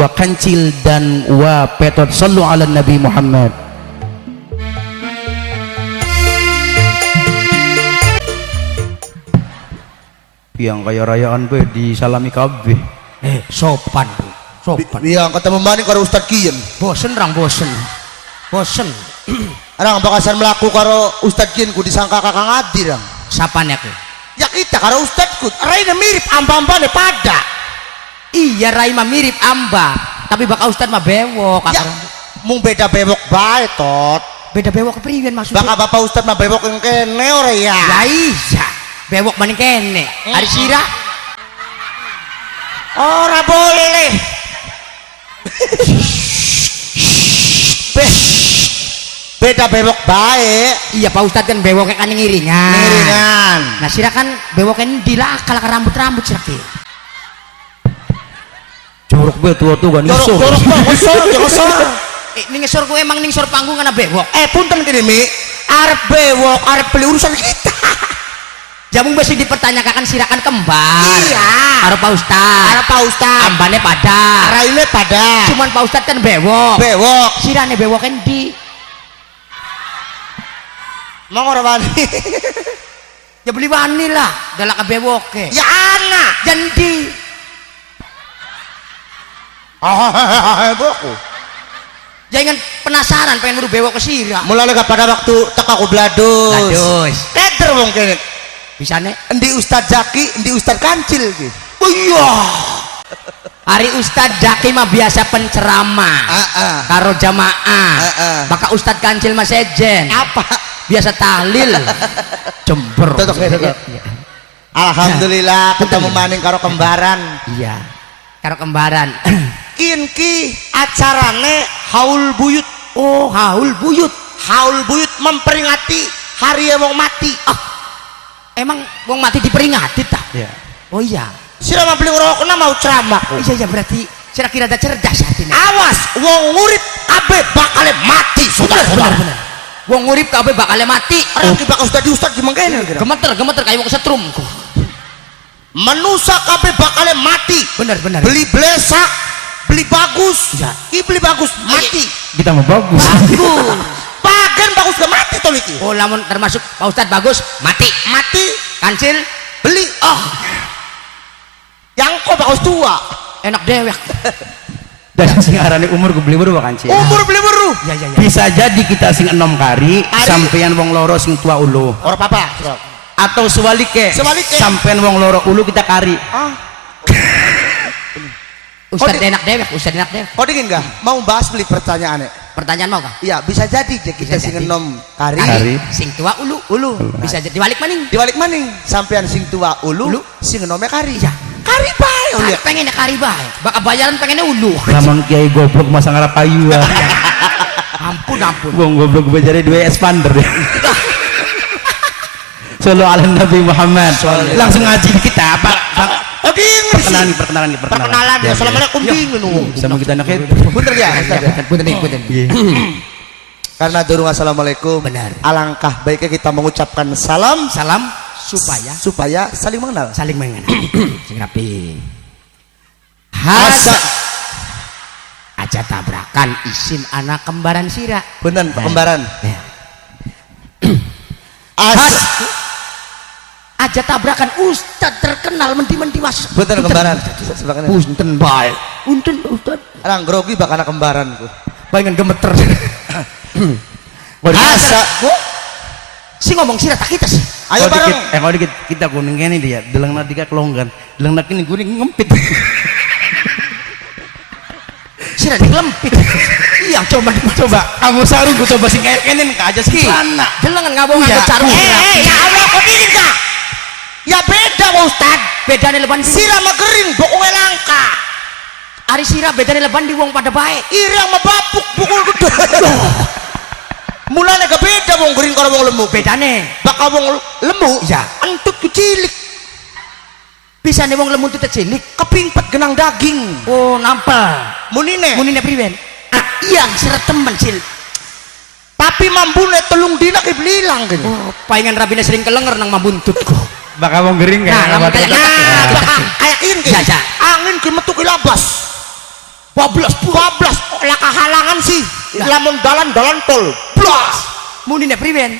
wa kancil dan wa petot. Sallu ala Nabi Muhammad. Yang kaya rayaan be disalami kabeh. Sopan Bu, sopan. Iya ketemu maning karo Ustad Kiyen. Bosen rang bosen. Bosen. Arang bakasan melaku karo Ustad Kiyen ku disangka kakang Adi rang. Sapane aku? Ya kita karo Ustad ku raine mirip amba-ambane pada. Iya rai mah mirip amba, tapi bakal Ustad mah bewok. Ya mung beda bewok bae tot. Beda bewok kepriwen maksudnya? Bakal bapak Ustad mah bewok yang kene ora ya. Ya iya. Bewok maning kene. Ari sira ora boleh. Beda bewok bae. iya Pak Ustad kan bewoknya kan ngiringan. Ngiringan. Nah sira kan bewoknya dilakal ke rambut-rambut sira ki. Jorok be tua-tua kan ngisor. Jorok Pak, ngisor. Ning ngisor ku emang ning sor panggung ana bewok. Punten kene Mi. Arep bewok, arep beli urusan kita. Jamung besi dipertanyakan sirakan kembar. Iya. Karo Pak Ustad. Arep Pak Ustad. Ambane pada. Raine pada. Cuman Pak Ustad kan bewok. Bewok. Sirane bewok endi? Mau ora wani. Ya beli wani lah, dalam kebewoke. Ya anak. Jadi, Boku. jangan penasaran pengen buru bewok ke sira. Mulai pada waktu teka ku bladus. Bladus. Keder wong kene. Bisa nih? Endi Ustad Zaki, endi Ustad Kancil ki. Oh iya. Hari Ustad Zaki mah biasa penceramah. Karo jamaah. Maka Ustad Kancil mah sejen. Apa? Biasa tahlil. Jember. Alhamdulillah ketemu maning karo kembaran. Iya. Karo kembaran. Kinki acarane haul buyut. Oh, haul buyut. Haul buyut memperingati hari wong mati. Emang wong mati diperingati tak? Ya. Oh iya. Sira mah beli ngrokokna mau ceramah. Iya berarti sira kira ada cerdas hatine. Awas wong urip kabeh bakal mati saudara-saudara. Bener. Wong urip kabeh bakal mati. Orang ki bakal ustad gimana kira? Gemeter kayak wong kesetrumku. Manusia kabeh bakal mati. Bener. Beli blesak, beli bagus. Ya. Ki beli bagus mati. Kita mau bagus. Bagan bagus gak mati to iki. Oh lamun termasuk Pak Ustad bagus mati. Mati Kancil beli. Oh. Yang kok bagus tua. enak dewek. Dan sing arane umur ku beli baru kan Ci. Umur beli baru. Ya. Bisa jadi kita sing enom kari sampeyan wong loro sing tua ulu. Ora apa-apa. Atau sebalike. Sampeyan wong loro ulu kita kari. Ustad enak dewek, Ustad enak dewek. Kau dingin gak? Mau bahas beli pertanyaannya? Pertanyaan mau kah? Iya bisa jadi kita sing enom kari. Sing tua ulu. Bisa jadi diwalik maning. Diwalik maning. Sampean sing tua ulu. Sing enome kari. Ya. Kari bae. Pengennya kari bae. Bakal bayaran pengennya ulu. Lamang kiai goblok masang arah payu. Ampun. Wong goblok bejare duwe expander. Sallu ala Nabi Muhammad. Langsung ngaji kita apa? Oke, Perkenalan. ya. Assalamualaikum dingin. Sama kita anak Bener ya? Punten. Karena durung assalamualaikum. Benar. Alangkah baiknya kita mengucapkan salam supaya saling mengenal. saling mengenal. Sing rapi. Asa. Aja tabrakan isin anak kembaran sira. Bener kembaran. Aja tabrakan Ustad terkenal menti-menti mas. Bener kembaran. Punten bae. Punten Ustad. Orang grogi bak anak kembaranku. Pengen gemeter. Asa. Si ngomong sira tak kita sih. Ayo bareng. Kalau dikit kita kuning kene dia, delang nadika kelonggan. Delang nak ini kuning ngempit. Sira dilempit. Iya coba. Kamu saru gua coba sing kayak kene ka aja sih. Sana. Delengan ngabong nganggo caru. Ya Allah kok dingin kah? Ya beda Pak Ustad. Bedane leban Sira mah gering bokonge langka. Ari sira bedane leban di wong pada bae. Irang mah bapuk pukul gede. Mulane gak beda wong gering karo wong lemu. Bedane Bakal wong lemu ya entut ku cilik. bisa nih wong lemu teh cilik. Kepimpet genang daging. Oh nampel. Munine Priwen. Iya seret temen sil. tapi mambune telung dina kibelilang gini. Oh palingan rabine sering kelenger nang mambuntutku. Bakal mau gering Nah, kayak kayak ini ya. angin ki metu ki labas. bablas bablas lah kahalangan sih lamun dalan tol blas munine priwen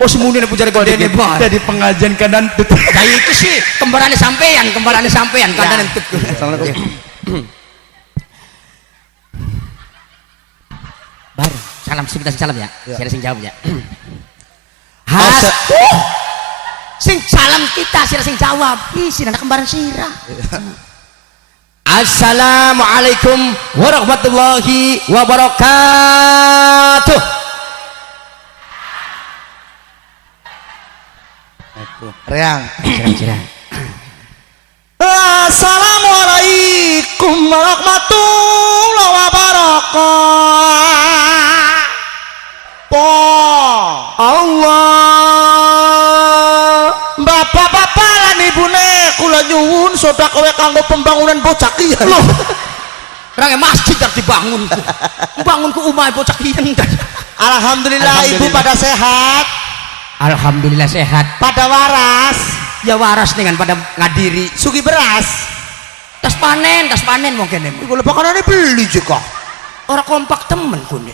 oh semunine pun jare goldene bar Jadi pengajian kanan tut. ya itu sih kembarane sampean kadang entut Assalamualaikum. baru salam salam ya saya sing jawab ya Asa- sing salam kita sing jawab isi anak kembaran sirah Assalamualaikum warahmatullahi wabarakatuh. reang Sirah. Assalamualaikum warahmatullahi wabarakatuh. Allah bapak-bapak lan ibune kula nyuwun sedekah kanggo pembangunan bocah kiyen. Loh, range masjid harus dibangun. Bangun ku umah bocah kiyen. Alhamdulillah ibu pada sehat, Alhamdulillah sehat. pada waras, Ya waras dengan pada ngadiri. sugi beras. Tas panen mungkin emang. Iku lebakanane beli juga. Orang kompak temen kune.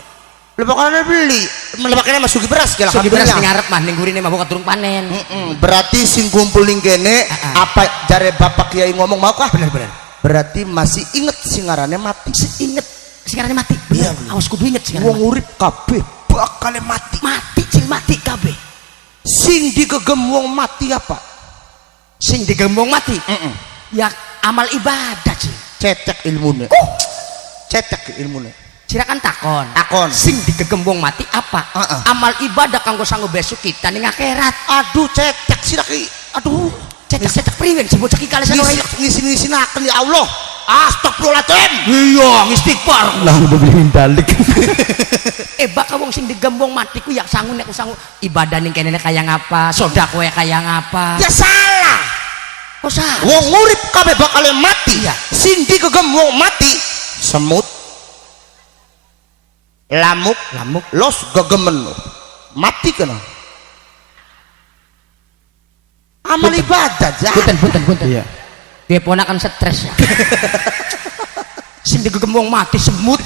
Lebakanane beli. Lebakanane mah sugi beras kira Sugi beras ning ngarep mah ning gurine mah bukan turun panen. Berarti sing kumpul ning kene apa jare bapak kiai ngomong mau kah? Bener. Berarti masih inget singarane mati. Inget singarane mati. Iya, Awas kudu inget singarane. Wong urip kabeh bakal mati. Mati kabeh. Sing digegem wong mati apa? Sing digembong mati. Ya amal ibadah sih. Cetek ilmune. Cetek ilmune. Silakan takon. Sing Sing digembong mati apa? Amal ibadah kanggo sanggo besok kita ning akhirat. aduh cetek sira ki. Aduh, cetak priwen sing bocah iki kalesan ora ilok. Ngisi-ngisinaken ya Allah. Astagfirullahaladzim. Iya, istighfar. Lah beli dalik. Bakal wong sing digembong mati ku ya sangu nek sangu ibadah ning kene kaya ngapa, sedekah kaya ngapa. Ya salah. Kok salah? Wong urip kabeh bakal mati. Iya. Sing digegem wong mati semut, lamuk, los gegemen mati kena. Amal ibadah jah. Punten. Iya. Dia ponakan stres ya. Sing digegem wong mati semut.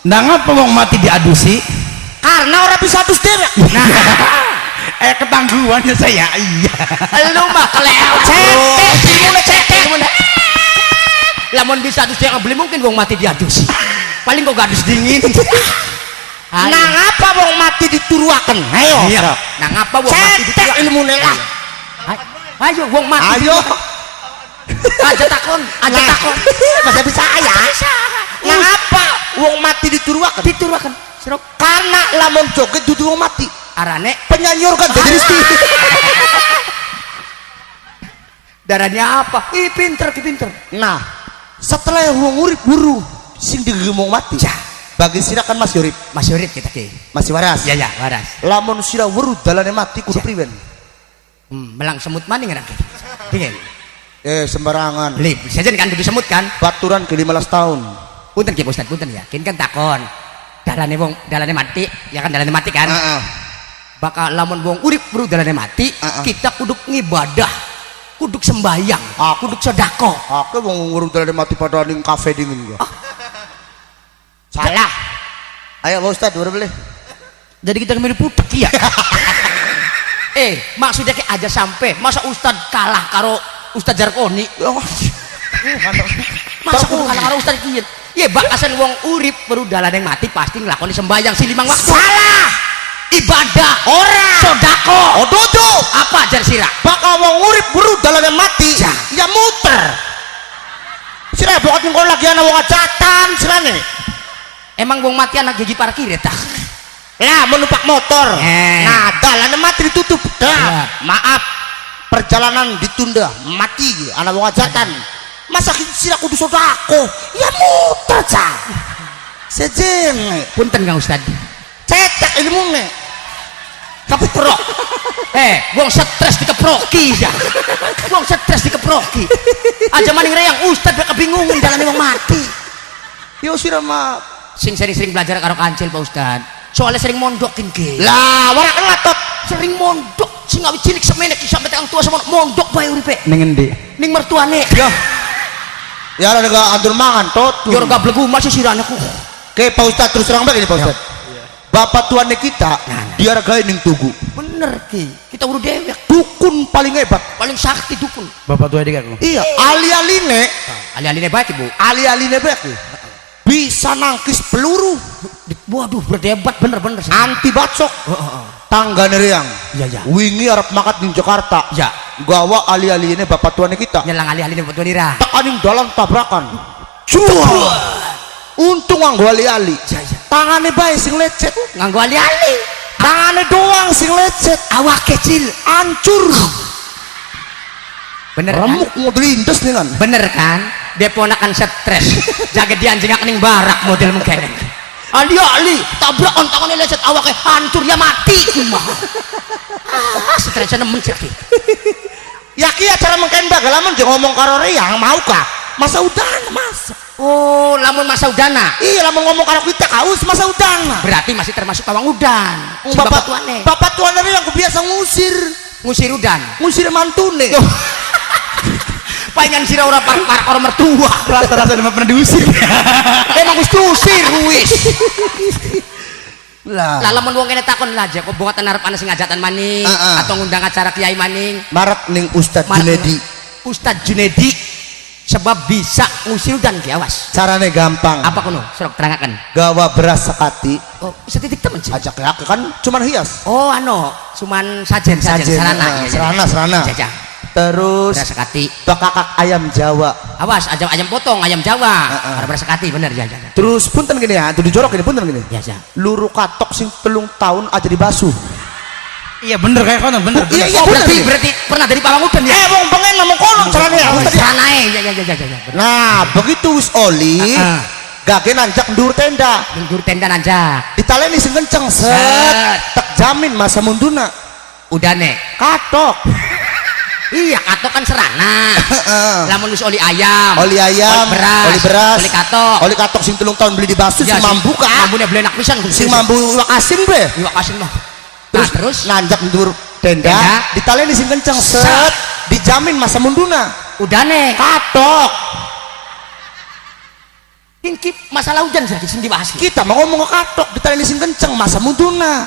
Nah ngapa wong mati diadusi? Karena orang bisa adus dhewe. Nah, Ketangguhannya saya. Iya. lu mah kelewat. Cetek. Lamun bisa adus dia beli mungkin wong mati diadusi. Paling kok gadus dingin. Nah ngapa wong mati dituruaken? Ayo. Iya. Nah ngapa wong mati Cetek dituruaken? ilmune lah. Ayo wong mati. Ayo. Aja takon. Masa bisa ya? Nah ngapa wong mati dituruaken? Dituruaken. Serok Karena lamun joget dudu wong mati. arane Penyanyi organ jadi Risti. darahnya apa? Pinter. Nah, setelah wong urip buru sing digegem wong mati. Ya. Bagi sira kan masih urip, Masih urip kita ki. masih waras. Ya waras. Lamun sira weruh dalane mati kudu Ya. priwen? Melang semut maning ngarang ki. Dingin. Sembarangan. Lip, saja kan kudu semut kan. Baturan ke 15 tahun. Punten ki Ustaz, punten ya. Kin kan takon. Dalane mati, ya kan dalane mati kan. Bakal lamun wong urip bro dalane mati, kita kuduk ngibadah, kuduk sembayang, kuduk sedekah. Aku wong weruh dalane mati pada ning kafe dingin gua. Salah. Ayo Pak Ustaz, boleh. Jadi kita mirip putek ya. Maksudnya ki aja sampai masa Ustad kalah karo Ustad Jarkoni. Masa kudu kalah karo Ustad kiyen. Ya bakasan wong urip baru dalane mati pasti nglakoni sembayang si 5 waktu. Salah. Ibadah, Ora. sedekah. Oh dodo. Apa jar sira? Bakal wong urip buru dalane mati. Ja. Ya muter. Sira bokot ngkon lagi ana wong ajatan sirane. Emang wong mati anak gigi parkir ya tah? Lah menumpak motor. Nah, dalane mati ditutup. Ya. Maaf. Perjalanan ditunda, mati ana wong ajatan. Masa sira kudu sedekah? Ya muter cah. Sejen. Punten Kang Ustad. Cetek ilmune. Keprok. Wong stres dikeproki ya. Wong stres dikeproki. Aja maning reyang Ustad bakal bingung dalane wong mati. Yo sira mah Sing sering belajar karo kancil Pak Ustad. Soalnya sering mondokin ke. lah warak ngatot Sering mondok. Sing awit cilik semenek sampai tekan tua sama mondok bae uripe. Ning endi? Ning mertuane. Ya. Ya ada nega antur mangan tot. Yor gablegu masih sirane ku. Oke Pak Ustadz terus terang begini Pak Ustadz. Bapak tuannya kita dia regain ning tugu. Bener ki. Kita udah dewek. Dukun paling hebat, Paling sakti dukun. Bapak tua adik aku. iya ali-aline Ali-aline baik Ibu. ali-aline baik bisa nangkis peluru Waduh, berdebat bener-bener sih. anti bacok tangga neriang Iya, iya. wingi arep makat ning Jakarta Ya. gawa ali-aline bapak tuannya kita Nyelang ali-aline buat nira. tekaning dalam tabrakan cua untung nganggo ali-ali Ya, ya. tangane bae sing lecet Nganggo ali-ali. tangane doang sing lecet Awak kecil. hancur Bener kan? remuk mau dilindes nih kan Bener kan? Dia ponakan stres. Jaga dia anjing kening barak model mungkin. Ali-ali tabrak tangannya lecet awaknya hancur ya mati. Stresnya nemen sih. ya ki acara mengkain bagal lamun jeung ngomong karo Riang mau kah masa udan masa Oh, lamun masa udana. iya lamun ngomong karo kita kaus masa udan Berarti masih termasuk kawang udan. Si bapak tuane. bapak tuane Riang kebiasa ngusir Ngusir udan. ngusir mantune Pengen sira ora par orang mertua. Rasa-rasa udah pernah diusir. Emang wis diusir wis. lah Lah lamun wong kene takon lah aja kok bongatan arep ana sing ngajatan maning atau ngundang acara kiai maning. marak ning Ustadz Mar- Junedi Ustadz Junedi sebab bisa ngusir udan ki awas. carane gampang Apa kono? Serok terangkan. gawa beras sekati Oh, setitik temen sih. ajak ya kan cuman hias Oh, cuman sajen sarana. Iya, serana iya. Jaja. terus Beras sekati. bakakak ayam Jawa Awas, ayam potong, ayam Jawa. Ada beras sekati bener ya. terus punten gini ya tuh dijorok ini punten gini Ya, ya. luru katok sing 3 tahun aja dibasuh Iya bener kayak kono bener. Iya, bener. Oh, bener berarti ini. berarti pernah dari pawang udan ya? wong pengen ngomong kono caranya Oh, Ustadz ya. saranae. Ya. Nah begitu wis oli gage nanjak ndur tenda Mundur tenda nanjak. ditaleni sing kenceng set Set. tak jamin masa munduna Udane. katok Iya, katok kan serana. Lamun wis oli ayam. oli ayam oli beras, oli katok sing 3 tahun beli dibasuh Ya, sing mambu kan Mambune belenak pisan. sing mambu iwak asin bre Iwak asin mah. terus nanjak ndur tenda Tenda. ditaleni sing kenceng set Set. dijamin masa munduna Udane. katok Kip masalah hujan jadi sing dibahas. kita mau ngomong ke katok ditaleni sing kenceng masa munduna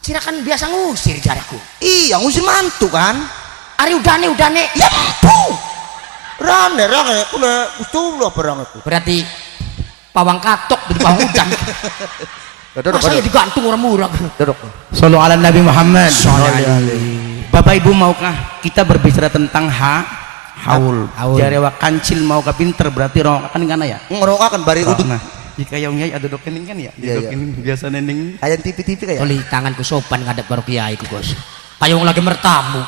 Sira kan biasa ngusir jaraku. iya ngusir mantu kan Ari udane. ya mampu rane kuna ustulah perang itu Berarti pawang katok jadi pawang udan. Masa ya digantung orang murah. duduk Sallu ala Nabi Muhammad. Bapak Ibu maukah kita berbicara tentang haul. Jarewa kancil maukah pinter berarti rong kan kana ya. ngerokakan bari udut Nah, jika yang nyai ada dok kening kan ya. Iya, Dok kening biasa nending. kayak TV kayak Oli tanganku sopan ngadep karo kiai ku, Bos. Payung lagi mertamu.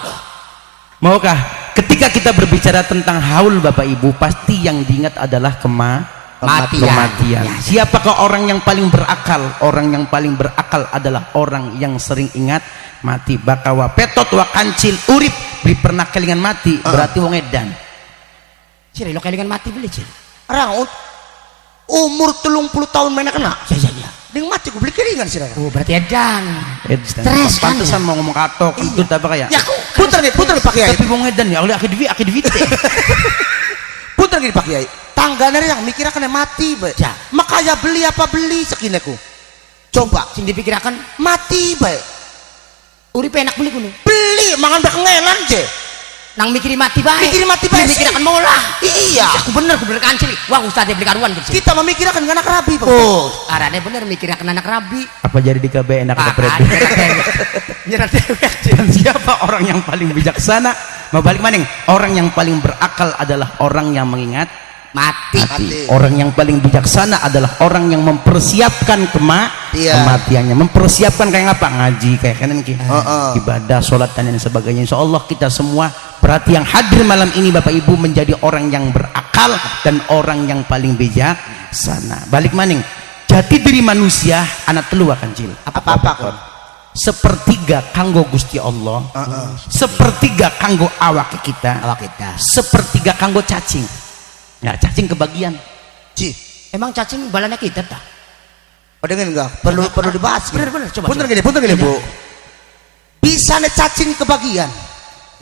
Maukah ketika kita berbicara tentang haul Bapak Ibu pasti yang diingat adalah kematian. Ya. Siapakah orang yang paling berakal? Orang yang paling berakal adalah orang yang sering ingat mati. Bakawa petot wa kancil urip beli pernah kelingan mati berarti wong edan. Sira lo kelingan mati beli, Cil. orang umur 30 tahun mainnya kena Ya. ning mati gue beli keringan sih Oh, berarti edan. Edan. Stres kan Pantesan ya? mau ngomong katok itu apa kayak. Ya aku puter nih pak kiai Tapi wong edan ya oleh akhir duit. puter nih pak kiai tangganya yang mikirnya kena mati baik Ya. makanya beli apa beli sekineku coba sing dipikirakan mati baik urip enak beli kuno. beli mangan berkengelan je Nang mikiri mati bae. Mikiri mati bae sih. Mikirakan molah. iya Aku bener kancil. Wah, ustaz beli karuan gitu. kita memikirkan anak rabi pak Oh, arane bener mikirakan anak rabi. Apa jadi di KB enak ke Apaan? Nyerah dewek. Dan siapa orang yang paling bijaksana? Mau balik maning. Orang yang paling berakal adalah orang yang mengingat Mati. Orang yang paling bijaksana adalah orang yang mempersiapkan kematiannya. Mempersiapkan kayak apa? Ngaji kayak kan ini. Ibadah, sholat dan lain sebagainya. Insya Allah kita semua berarti yang hadir malam ini Bapak Ibu menjadi orang yang berakal dan orang yang paling bijaksana. Balik maning. Jati diri manusia anak telu akan cil. apa kon Sepertiga kanggo Gusti Allah, sepertiga kanggo awak kita, sepertiga kanggo cacing. Ya cacing kebagian. Emang cacing balanya kita dah. Oh dengan enggak perlu dibahas Bener coba. punten gini bu bisa nih cacing kebagian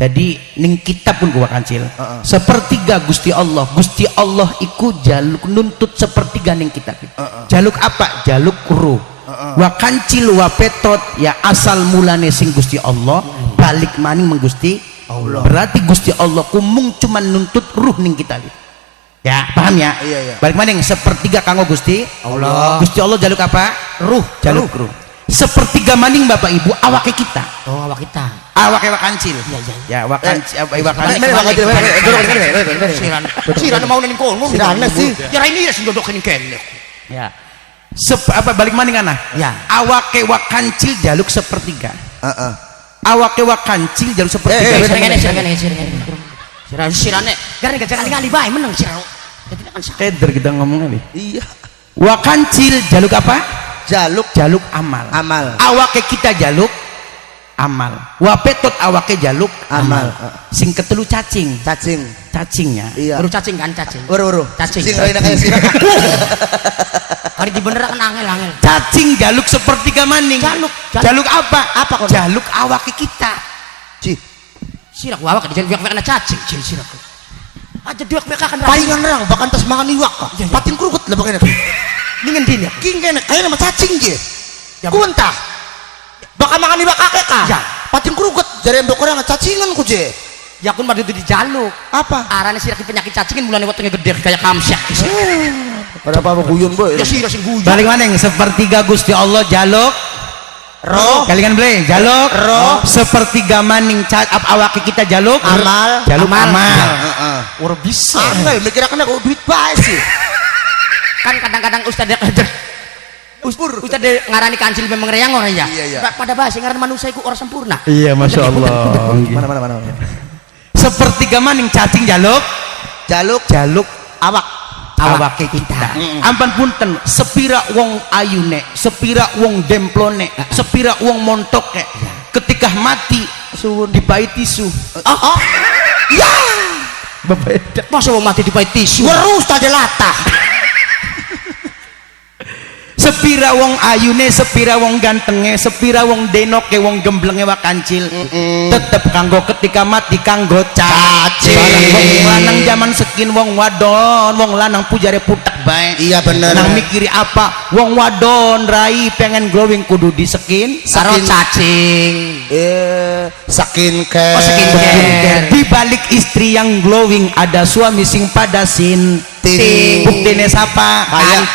Jadi ning kita pun gua kancil sepertiga Gusti Allah iku jaluk nuntut sepertiga ning kitab jaluk apa jaluk ruh wa kancil wa petot ya asal mulane sing Gusti Allah balik maning menggusti Allah berarti Gusti Allah kumung cuman nuntut ruh ning kita ya paham ya iya. balik maning sepertiga kanggo Gusti Allah jaluk apa ruh jaluk ruh sepertiga maning Bapak Ibu awake kita awak kita awake kancil ya kancil sirana mau ning kono sirana sih ya ini ya sing dodok ning kene ya apa balik maning ana ya awake kancil jaluk sepertiga awake kancil jaluk sepertiga sirane gara jangan ngali bae meneng sirano keder kita ngomong nih iya kancil jaluk apa jaluk amal awake kita jaluk amal wapetot awake jaluk amal sing ketelu cacingnya iya baru cacing kan cacing cacing sing rene kaya sirah hari dibeneran angel cacing jaluk sepertiga maning jaluk apa kono jaluk awake kita sirak awak di jaluk ana cacing sirak aja diak kan palingan rang bahkan tas mangan iwak patin kurut lah bakane dengan dini king kene kaya nama cacing je kuntah bakal makan iwak kakek kah ya patin kurut jare mbok orang cacingan ku je ya kun madu di jaluk apa arane sirak penyakit cacingin mulane wetenge gede kayak kamsyak pada apa guyon boy ya sira sing guyon balik maning sepertiga Gusti Allah jaluk roh kalian boleh jaluk roh sepertiga maning awake kita jaluk amal ora bisa angel mikir kena kok duit bae sih kan kadang-kadang ustadz ngarani kancil memang reyang orang ya pada bahasa ngaran manusia itu orang sempurna iya masya Allah mana sepertiga maning cacing jaluk awak kita ampan punten sepira wong ayune sepira wong demplone sepira wong montoke ketika mati dipai tisu ya bebeda masa wong mati dipai tisu werus tadi latah sepira wong ayune sepira wong gantenge sepira wong denoke wong gemblenge wa kancil tetep kanggo ketika mati kanggo cacing wong lanang zaman sekin wong wadon wong lanang pujare putek bae iya bener nang mikiri apa wong wadon rai pengen glowing kudu di skin karo cacing skincare di balik istri yang glowing ada suami sing pada buktine siapa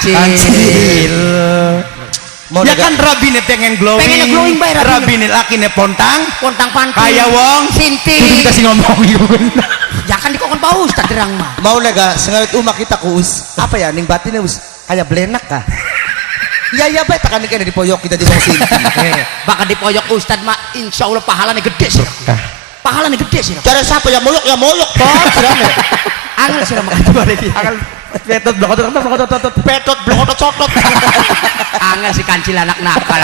kancil ya kan Rabine pengen glowing bae Rabine lakine pontang panting kaya wong sinting kudu dikasih ngomong ya kan dikokon pa ustad derang mah mau lega sengawit umak kita ku apa ya ning batine kayak belenak kah iya bae tekan kene di poyok kita di wong sinting bakal di poyok ustad mah insyaallah pahalane gede sih pahalane gede sih cara siapa ya moyok angel sih makan dua lagi angel petot blokotot angel si kancil anak nakal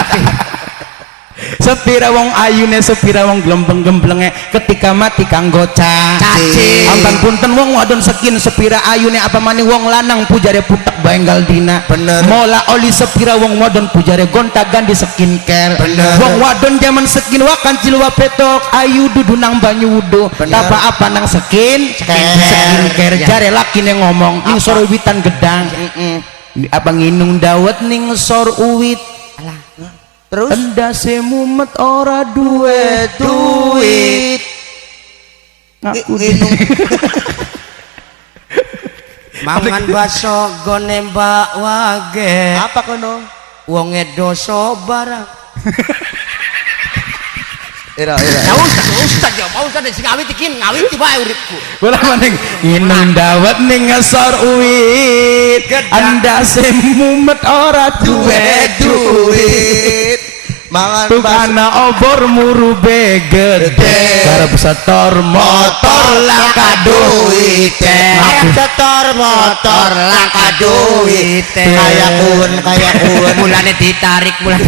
sepira wong ayune sepira wong gembleng-gemblenge ketika mati kanggo cacing amban punten wong wadon sekin sepira ayune apa maning wong lanang pujare putek baenggal dina bener mola oli sepira wong wadon pujare gonta-ganti skincare wong wadon zaman sekin wa kancil wa petok ayu dudu nang banyu wudu tapa apa nang skincare jare lakine ngomong ning sor witan gedang apa nginung dawet ning sor uwit terus endase mumet ora duit ngaku mangan baso gone mbak wage apa kono wonge doso barang era ustad ya mau ustad sing ngawit iki ngawit bae uripku bola maning nginung dawet ning ngesor uwit endase mumet ora duit mangan tukana obor murube gede karep setor motor langka duite setor motor langka duite kaya kun mulane ditarik mulane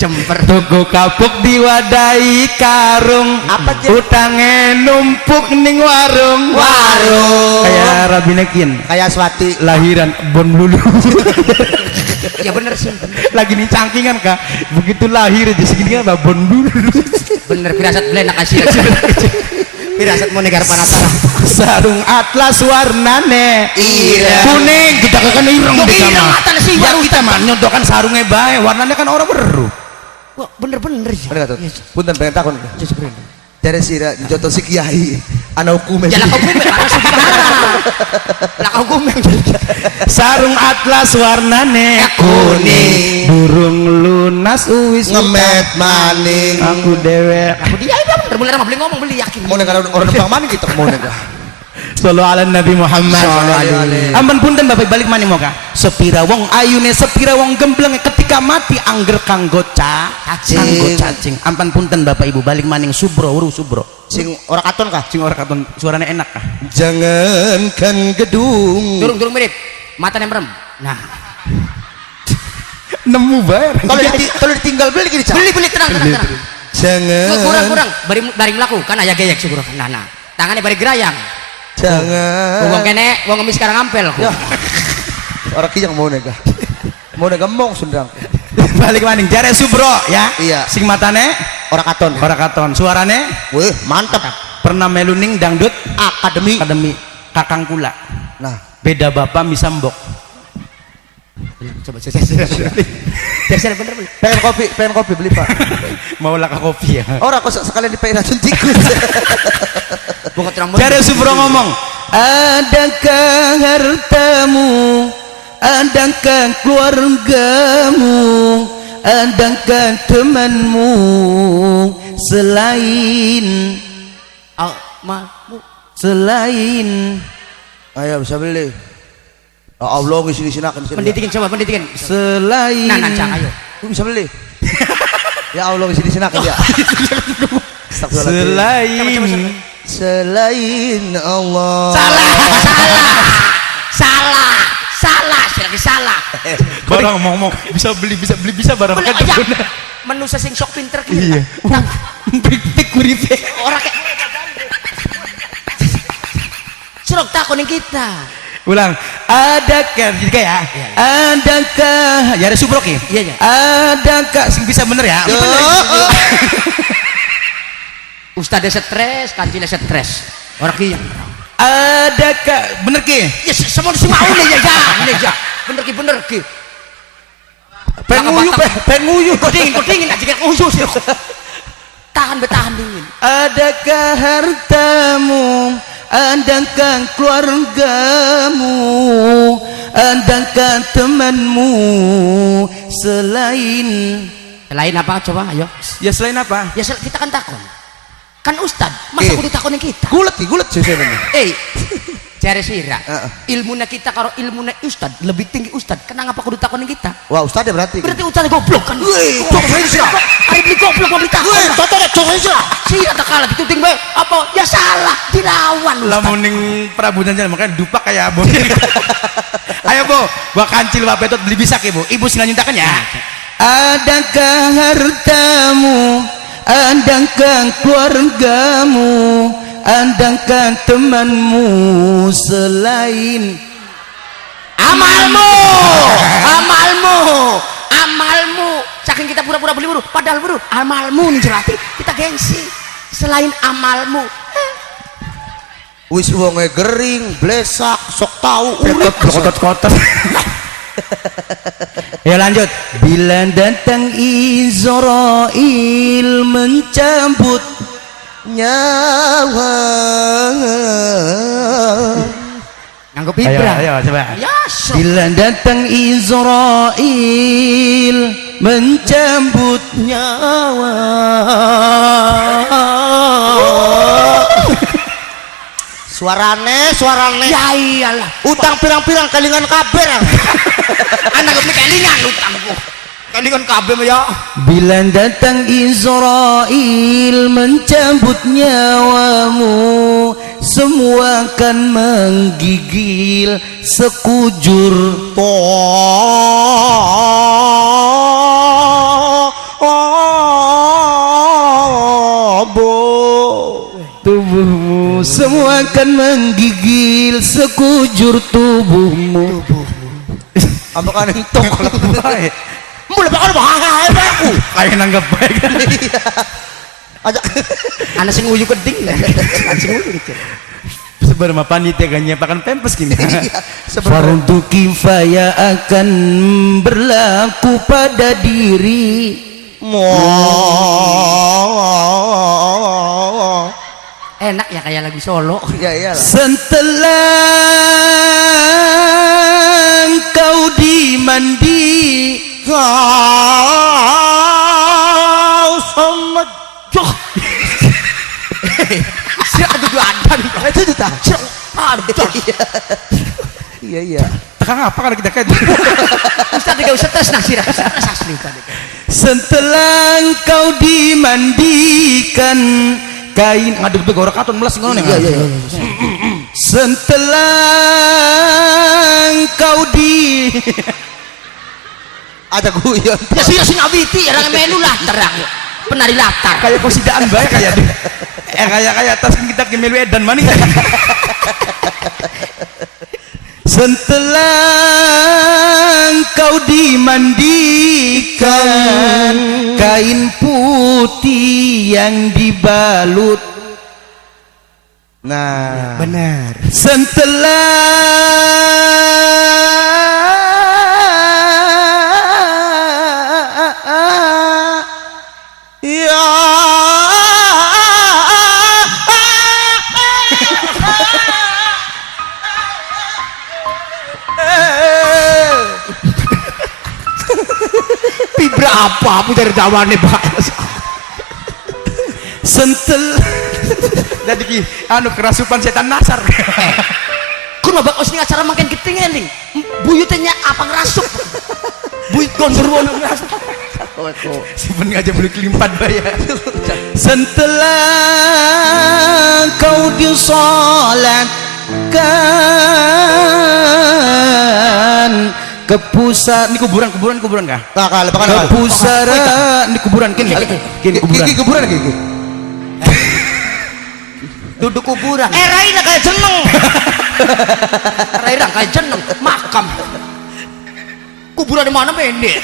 jemper tuku kapuk diwadahi karung apa utange numpuk ning warung kayak Rabinekin kayak swati lahiran bon lulu Ya bener sih. Lagi nih cangkingan kak, begitu lahir di segini kan babon dulu. Bener firasat belenak kasih. Firasat mau negara panatara. Sarung atlas warnane ireng kuning, kita kan ireng di Ireng kamar. mata sih Ya baru kita mah nyontokan sarungnya bae, warnanya kan orang beru. Wah, bener-bener ya. bener gak tuh punten pengen takon dari sira joto si kiai ana hukume Ya lah kau kumel, lah kau kumel. Sarung atlas warnane kuning. burung lunas uwis ngemet maning aku dewek. Aku dia itu bener mah beli ngomong beli yakin. mau negara orang nembang maning kita mau negara Sallu ala Nabi Muhammad. Ampun punten Bapak balik mana mau kah? Sepira wong ayune, sepira wong gembleng ketika mati angger kanggo cacing. Ampun punten Bapak Ibu balik maning subro uru subro. sing ora katon kah Sing ora katon suaranya enak kah? jangankan gedung Durung mirip. Matanya merem. Nah, Nemu bayar. kalau ditinggal beli gini cak beli tenang. jangan Kurang. Bari melaku kan aya geyek syukur. Nah. Tangannya bari gerayang. jangan Wong kene wong ngemis sekarang ngampel. ya orang ki yang mau nega mong sundang Balik maning jare subro ya. Iya. Sing matane ora katon ora katon, suarane wih mantep pernah meluning dangdut akademi akademi Kakang Kula. nah Beda bapak misambok. Coba Geser bener. pengen kopi beli pak Mau laka kopi ya. ora kok sekalian dipakai racun tikus Bukan terang Jare subro ngomong, adakah hartamu, adakah keluargamu, adakah temanmu selain ayo bisa beli Allah sini-sinakan pendidikan selain nah cang ayo bisa beli ya Allah sini-sinakan ya selain Allah salah salah barang ngomong bisa beli barang kan manusia sing sok pinter iya pik kuripe orang kayak surok takonin kita ulang adakah jadi kayak adakah ya ada subrok ya iya adakah sing bisa bener ya Ustadz stres kancilnya stres orang kia adakah bener ki ya semua mau ya bener ki penguyu dingin aja kayak khusus tahan dingin adakah hartamu, adakah keluargamu, adakah temanmu selain apa coba ayo ya selain apa ya kita kan takon kan Ustad masa kudu takonin kita gulet sih cari sira ilmunya kita karo ilmunya Ustad lebih tinggi Ustad kenapa kudu takonin kita wah Ustad ya berarti Ustad goblok kan hari beli goblok mau beli takon sira tak kalah dituting bae apa ya salah dilawan lamuning Prabu Janjan makanya dupak kayak abon ayo bu gua kancil Pak Betot beli bisak ibu sila nyuntakan ya adakah hartamu, adakah keluargamu, adakah temanmu selain amalmu saking kita pura-pura beli buru padahal buru amalmu nih jelati kita gengsi selain amalmu wis wonge gering blesak sok tahu kotot ya lanjut bila datang Israel mencabut nyawa nganggo pibra ayo coba ya bila datang Israel mencabut nyawa suarane ya iyalah utang pirang-pirang kalingan kabeh anak beli kalingan utangku kalingan kabeh ya bila datang Israel mencabut nyawamu semua akan menggigil sekujur tubuhmu semua akan menggigil sekujur tubuhmu Ambek kan entok. Baik. Mulai bakal bahaya aku. Kayak nanggap baik kan. Ajak. Anak sing nguyu keding. Anak sing nguyu gitu. Sebenarnya panitia kan nyiapkan pempes gini. Sebenarnya. Fardu kifayah akan berlaku pada diri. Enak ya kayak lagu solo. Ya iyalah. Setelah kau dimandi, Kau sama joh. Siap ada dua adan. Itu tuh tak. Aduh. Iya iya. tekan apa kalau kita kayak Ustaz tidak usah tes nah sirah. Stres asli Ustaz. setelah kau dimandikan kain ngaduk tuh orang katon melas ngono Iya iya. setelah kau di Ada guyon. Ya sih ngabiti orang melu lah terang. Penari latar. kayak kosidaan bae kayak kayak tas kita ke melu edan maning setelah kau dimandikan kain putih yang dibalut Nah, Benar. setelah ya Fibra apa aku dari dawane Pak. setelah jadi ki anu kerasupan setan nasar Kuno bakal sing acara makin ketingeling. Buyutnya apa ngerasup? Buyut gondorwo ngerasup. simpen aja beli kelimpat bayar setelah kau disolatkan ke pusat ini kuburan kah nah kalau ke pusara ini kuburan kini kuburan kuburan gini. Duduk kuburan. Raina kayak jeneng. Rairang kayak jeneng makam. Kuburan di mana pendek?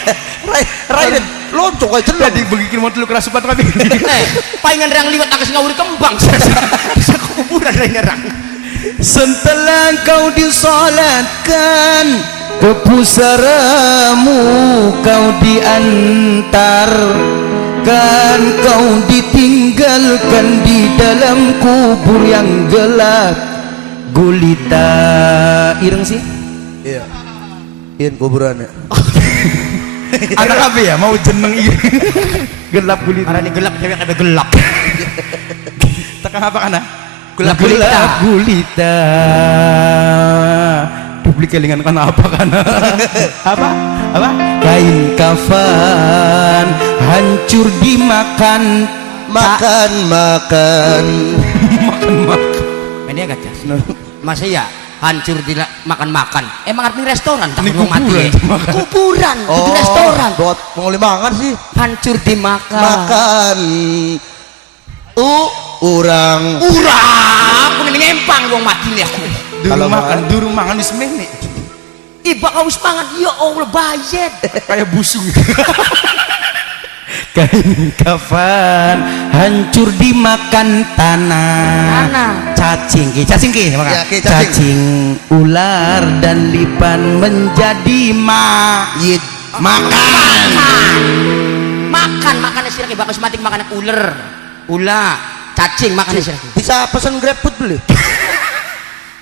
Raina loncok kayak jeneng. jadi begitu mau telu kerasupan tapi Palingan rang liwat akas ngawuri kembang. Bisa kuburan Rairang. setelah kau disolatkan ke pusaramu kau diantarkan kau ditinggalkan di dalam kubur yang gelap gulita ireng sih Iya. Ian kuburannya. anak apa ya mau jeneng ireng gelap gulita Karena ini gelap cewek ada gelap. tekan apa kana Gelap gulita. gulita publik kelingan kana apa kana apa kain kafan hancur dimakan Makan. makan Ini agak jas. Masih ya hancur di makan-makan. Emang artinya restoran tak Ini mau mati. kuburan. Kuburan, itu restoran. Buat penguli mangan sih. Hancur dimakan. Makan. Urang. Urang, aku nih ngempang wong mati nih aku. durung makan wis mene Iba kau semangat ya Allah bayet. kayak busung kain kafan hancur dimakan tanah cacing ki Ya, ki, cacing. cacing ular dan lipan menjadi mayit makan Makannya sirah bakal sematik makannya ular, cacing makannya sirah. Bisa pesen GrabFood beli.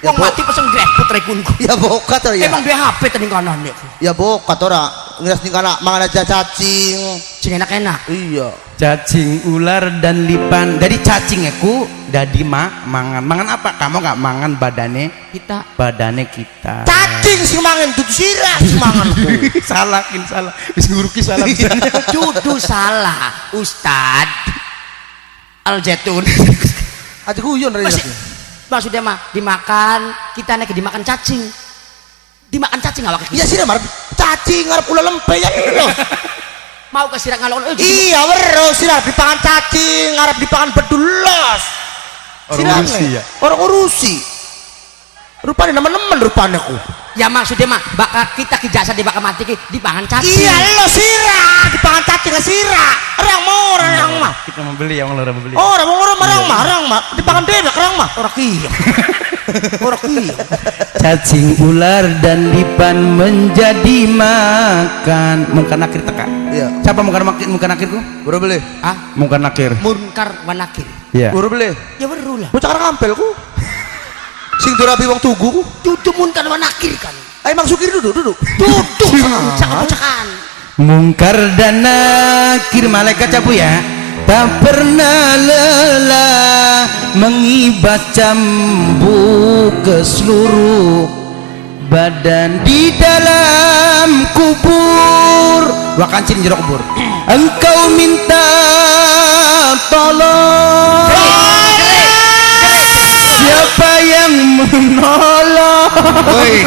Wong mati pesen GrabFood rekunku. Ya bokat ora ya. Emang dia HP tadi kanan ya. Ya bokat ora. Ngiras ning kana mangan aja cacing. Sing enak-enak. Iya. cacing ular dan lipan dari cacing aku jadi mangan apa kamu nggak mangan badane Kita kita Cacing sing mangan dudu sirah sing mangan. salah wis nguruki salah bisa Dudu salah, Ustad. Al Zaitun. Aja guyon ra. Maksudnya mah dimakan, kita nek dimakan cacing. Dimakan cacing awak kita. Iya sirah marep cacing ngarep kula lempe ya lho. Mau ke sirah ngalon. Iya weruh sirah dipangan cacing ngarep dipangan bedulos. Orang urusi ya? Orang urusi. Rupane nemen-nemen rupane ku. Ya maksudnya mah bakal kita ke jasa di bakal mati di pangan cacing. Iya lo sira di pangan cacing sira. Orang mau orang mah. Kita mau beli ya, orang beli. Orang mau orang mah di pangan bebek orang mah. Orang kieu. Orang kieu. Cacing ular dan dipan menjadi makan. Mungkar nakir teka. Iya. Siapa mungkar nakirku? Baru beli. Ah, Mungkar nakir. munkar wa nakir. Iya. Baru beli. Ya beru lah. Bocah ngampel ku. Sing durabi wong tugu ku. Dudu munkar wa nakir kan. Ayo Mang Sukir duduk. Duduk cakap-cakan. Mungkar dan nakir malaikat cabu ya. Tak pernah lelah mengibat cambuk ke seluruh badan di dalam kubur. Wakancin jero kubur. Engkau minta tolong. Siapa yang menolong? Woi.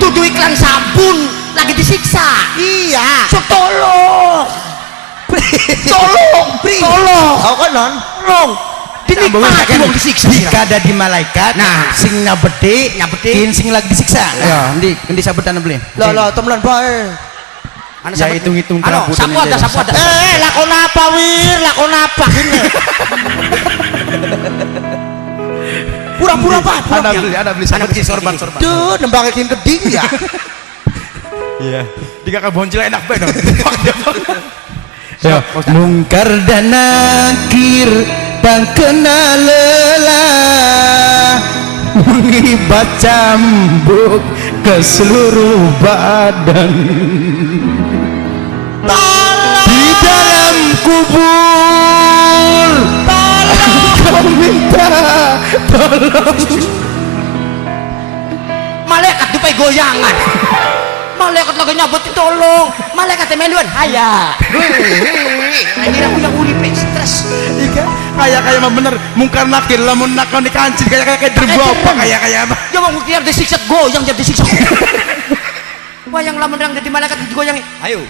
Tuduh iklan sabun lagi disiksa. Iya. So tolong. Tolong. Kau kan non? Tolong. Dinikmati wong disiksa. Jika ada di malaikat, Nah. sing nyabeti, kin sing lagi disiksa. Ya, ndi sabetan beli. Lah temenan bae. Ana Ya, hitung-hitung kerabu sapu dan ada. Lakon apa wir? Lakon apa gini? Pura-pura apa? Ada beli sabetan sorban. Duh, nembangekin keding ya. Iya. Tiga kaboncil enak banget. Ya, mungkar dan nakir tak kenal lelah mengibat cambuk ke seluruh badan di dalam kubur. Kau minta tolong. Malaikat dupai goyangan. Malaikat lagi nyabut tolong. Malaikat menuan haya. Ini aku yang uri stres. Iya, kayak mah bener mungkar nakir lamun nakon di kancil kayak derbu apa kayak apa. Ya mau kira disiksa goyang jadi disiksa. Wayang lamun yang jadi malaikat digoyangi. Ayo.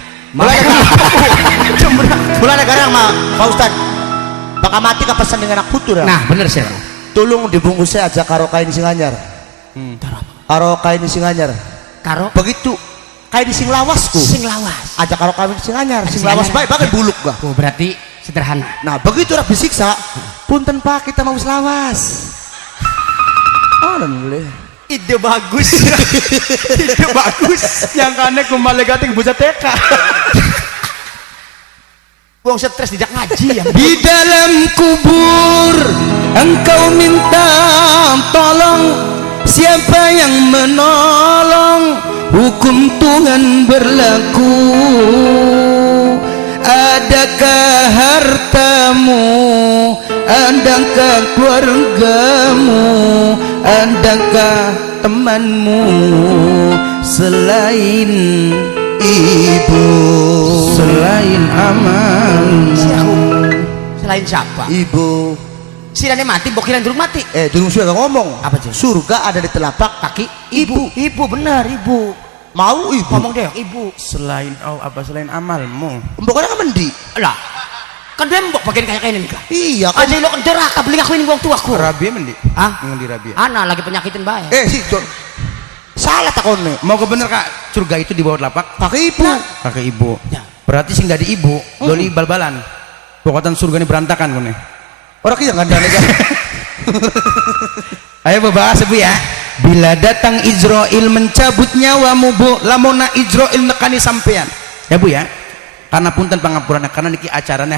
Mulai negara mah Pak Ustad. Bakal mati ke pesan dengan anak putu dah. Nah, bener sih. Tolong dibungkusnya aja karo kain sing anyar. Karo kain sing anyar. Karo Begitu kain sing lawasku. sing lawas. Aja karo kain sing anyar, sing Sing lawas anyar. bae bagai buluk gak. Oh, berarti sederhana. Nah, begitu orang disiksa, punten Pak kita mau lawas. Oh, dan boleh. Ide bagus. Ide bagus. Yang kane ku malaikat bocah TK. Wong stres tidak ngaji ya. Di dalam kubur engkau minta tolong. Siapa yang menolong? Hukum Tuhan berlaku. Adakah hartamu? Adakah keluargamu? Adakah temanmu selain ibu? Selain amal? Selain siapa? Ibu. Sirane mati, bokiran dulu mati. Durung sudah ngomong. Apa sih? Surga ada di telapak Kaki ibu. Ibu benar, ibu. Mau ibu. Ngomong deh, ibu. Selain apa selain amalmu? Mboknya kan mendi. Lah. Kan dia mbok bagian kayak ini kah? Iya kan. Aja lo kan deraka beli ngakuin wong tuaku. Rabi mendi? Hah? Yang di Rabi. Ana lagi penyakitin bae. Si John. Salah takone. Mau ke bener kak? Surga itu di bawah telapak Pakai ibu. kakek ibu. Ya. Berarti sing dari ibu, doli bal-balan. Pokoknya surga ini berantakan kone. Orang kia nggak ada lega. Ayo bahas bu ya. Bila datang Israel mencabut nyawamu bu, lamona Israel nekani sampean. Ya bu ya. Karena punten pangapuran, karena niki acaranya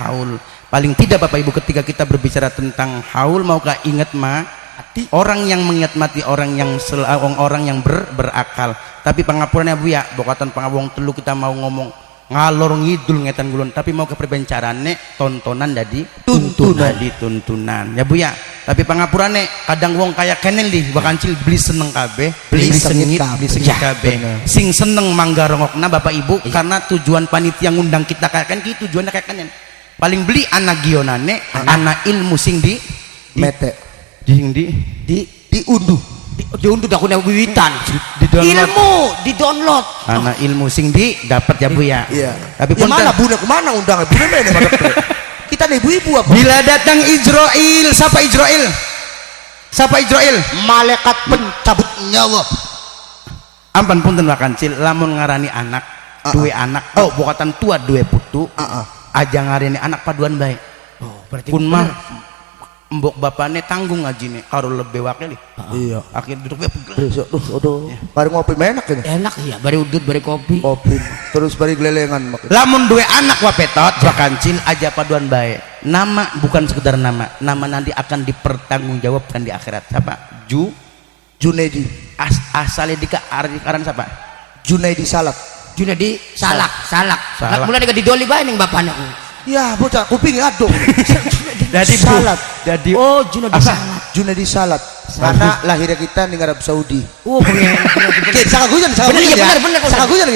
haul. Paling tidak bapak ibu ketika kita berbicara tentang haul, maukah ingat orang yang mengingat mati orang yang berakal. Tapi pangapurannya bu ya, bokatan pangawong telu kita mau ngomong ngalor ngidul ngetan gulun, tapi mau ke perbencarane tontonan jadi tuntunan ya bu ya. Tapi pangapurane kadang wong kayak kenen di bakancil beli seneng kabeh, beli sengit kabeh, sing seneng manggarongokna bapak ibu karena tujuan panitia ngundang kita kayak kan gitu, tujuannya kayak kenen paling beli anak gionane anak ilmu sing di Mete. Diunduh aku nih wiwitan. Di download. Anak ilmu sing di dapat ya bu ya. Iya. Tapi mana bunda kemana undang bunda mana madep. Kita nih ibu-ibu apa? Bila datang Israel, siapa Israel? Siapa Israel? Malaikat pencabut nyawa. Ampun punten Pak Kancil, lamun ngarani anak duwe anak bukatan tua duwe putu aja ngarani anak paduan baik. Berarti Kun mah mbok bapane tanggung ngajine karo lebih wakil. Iya. Akhir duduknya pegel. Besok aduh. Bari ngopi enak ini. enak ya, bari udut, bari kopi. Kopi terus bari gelelengan mak. Lamun duwe anak wapetot Pak Kancil aja paduan baik. Nama bukan sekedar nama nanti akan dipertanggungjawabkan di akhirat. Siapa? Junaidi. Asalnya aran siapa? Junaidi Salak. Junedi salak. Salak. Mulai didoli bae ning bapaknya. Ya bocah kuping adung. Jadi Salat. Jadi Oh, Junedi Salat. Junaidi Salat. Karena lahirnya kita di Arab Saudi. Oh, bener. Sakagujan Bener. Sakagujan.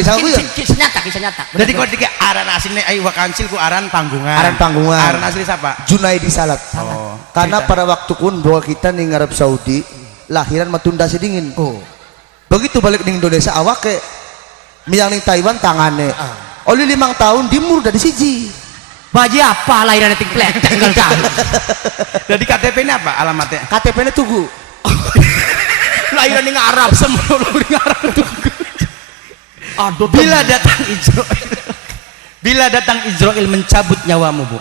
Kisah nyata. jadi kalau dikit aran aslinya ayo Kancil ku aran panggungan. Aran asli siapa? Junaidi Salat. Oh. Karena pada waktu kun bahwa kita di Arab Saudi lahiran matunda sedingin. Oh. Begitu balik di Indonesia awak ke miang ning Taiwan tangane. Oli 5 tahun dimur dari siji. Baji apa lahiran ting plek tanggal tahun. Jadi KTP ini apa alamatnya? KTP-nya Tugu. Lahiran ning Arab Semua ning Arab tuh. Aduh, Bila datang Israel mencabut nyawamu, Bu.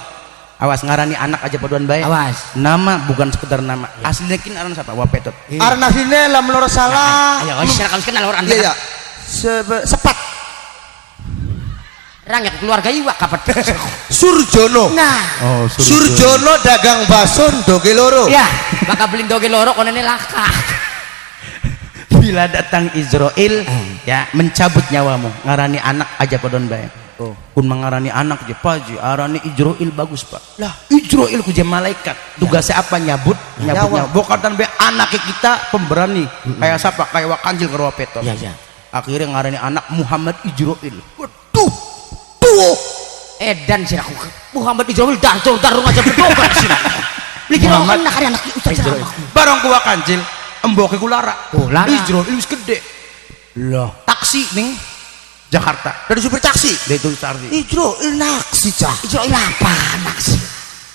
Awas ngarani anak aja paduan baik. Awas. Nama bukan sekedar nama. Aslinya kin aran siapa? Wapetot. Aran aslinya lamun ora salah. Ayo, silakan kenal orang. Iya. Sepat. Rangga keluarga iwak kapan? Surjono. Nah. Oh, Surjono dagang bakso doge loro. Ya, maka beli doge loro konene laka. Bila datang Israel ya mencabut nyawamu, ngarani anak aja paduan baik. Oh. Kun mengarani anak je paji, arani Israel bagus Pak. Lah, Israel ku je malaikat. Tugasnya apa nyabut? Nyabut. Bokatan be anak kita pemberani. Kayak siapa? Kayak Wakanjil karo Wapetot. Iya. Akhirnya ngarani anak Muhammad Israel. Waduh. Tuh. Edan sih aku. Muhammad Israel darung aja berdoa sih. Beli Muhammad anak hari anak Ustaz Israel. Barang ku Wakanjil, emboke ku lara. Oh, lara. Israel wis gede. Loh. Taksi ning Jakarta. Dari supir taksi. Dia itu Sardi. Israel naksi cah. Israel apa naksi?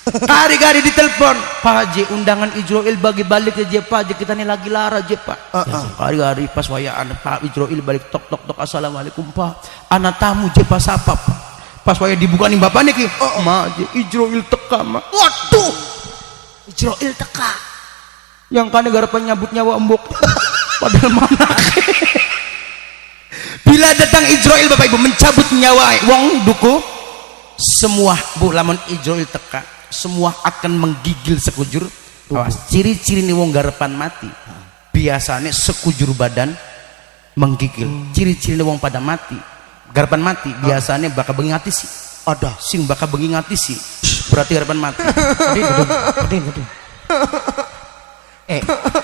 Hari-hari ditelepon Pak Haji undangan Israel bagi balik ya Pak Haji kita nih lagi lara je Pak. Hari-hari pas wayaan Pak Israel balik tok assalamualaikum Pak anak tamu je Pak sapa Pak pas waya dibuka nih bapak nih ki ma je Israel teka ma. Waduh. Israel teka Yang kan negara penyambut nyawa embok padahal mana. Bila datang Israel Bapak Ibu mencabut nyawa wong duku semua Bu lamun Israel teka semua akan menggigil sekujur. Awas, ciri-ciri nih wong garepan mati biasanya sekujur badan menggigil. Ciri-ciri nih wong pada mati garepan mati biasanya bakal bengi ngati sih. Ada sing bakal bengi ngati sih berarti garepan mati. Gede.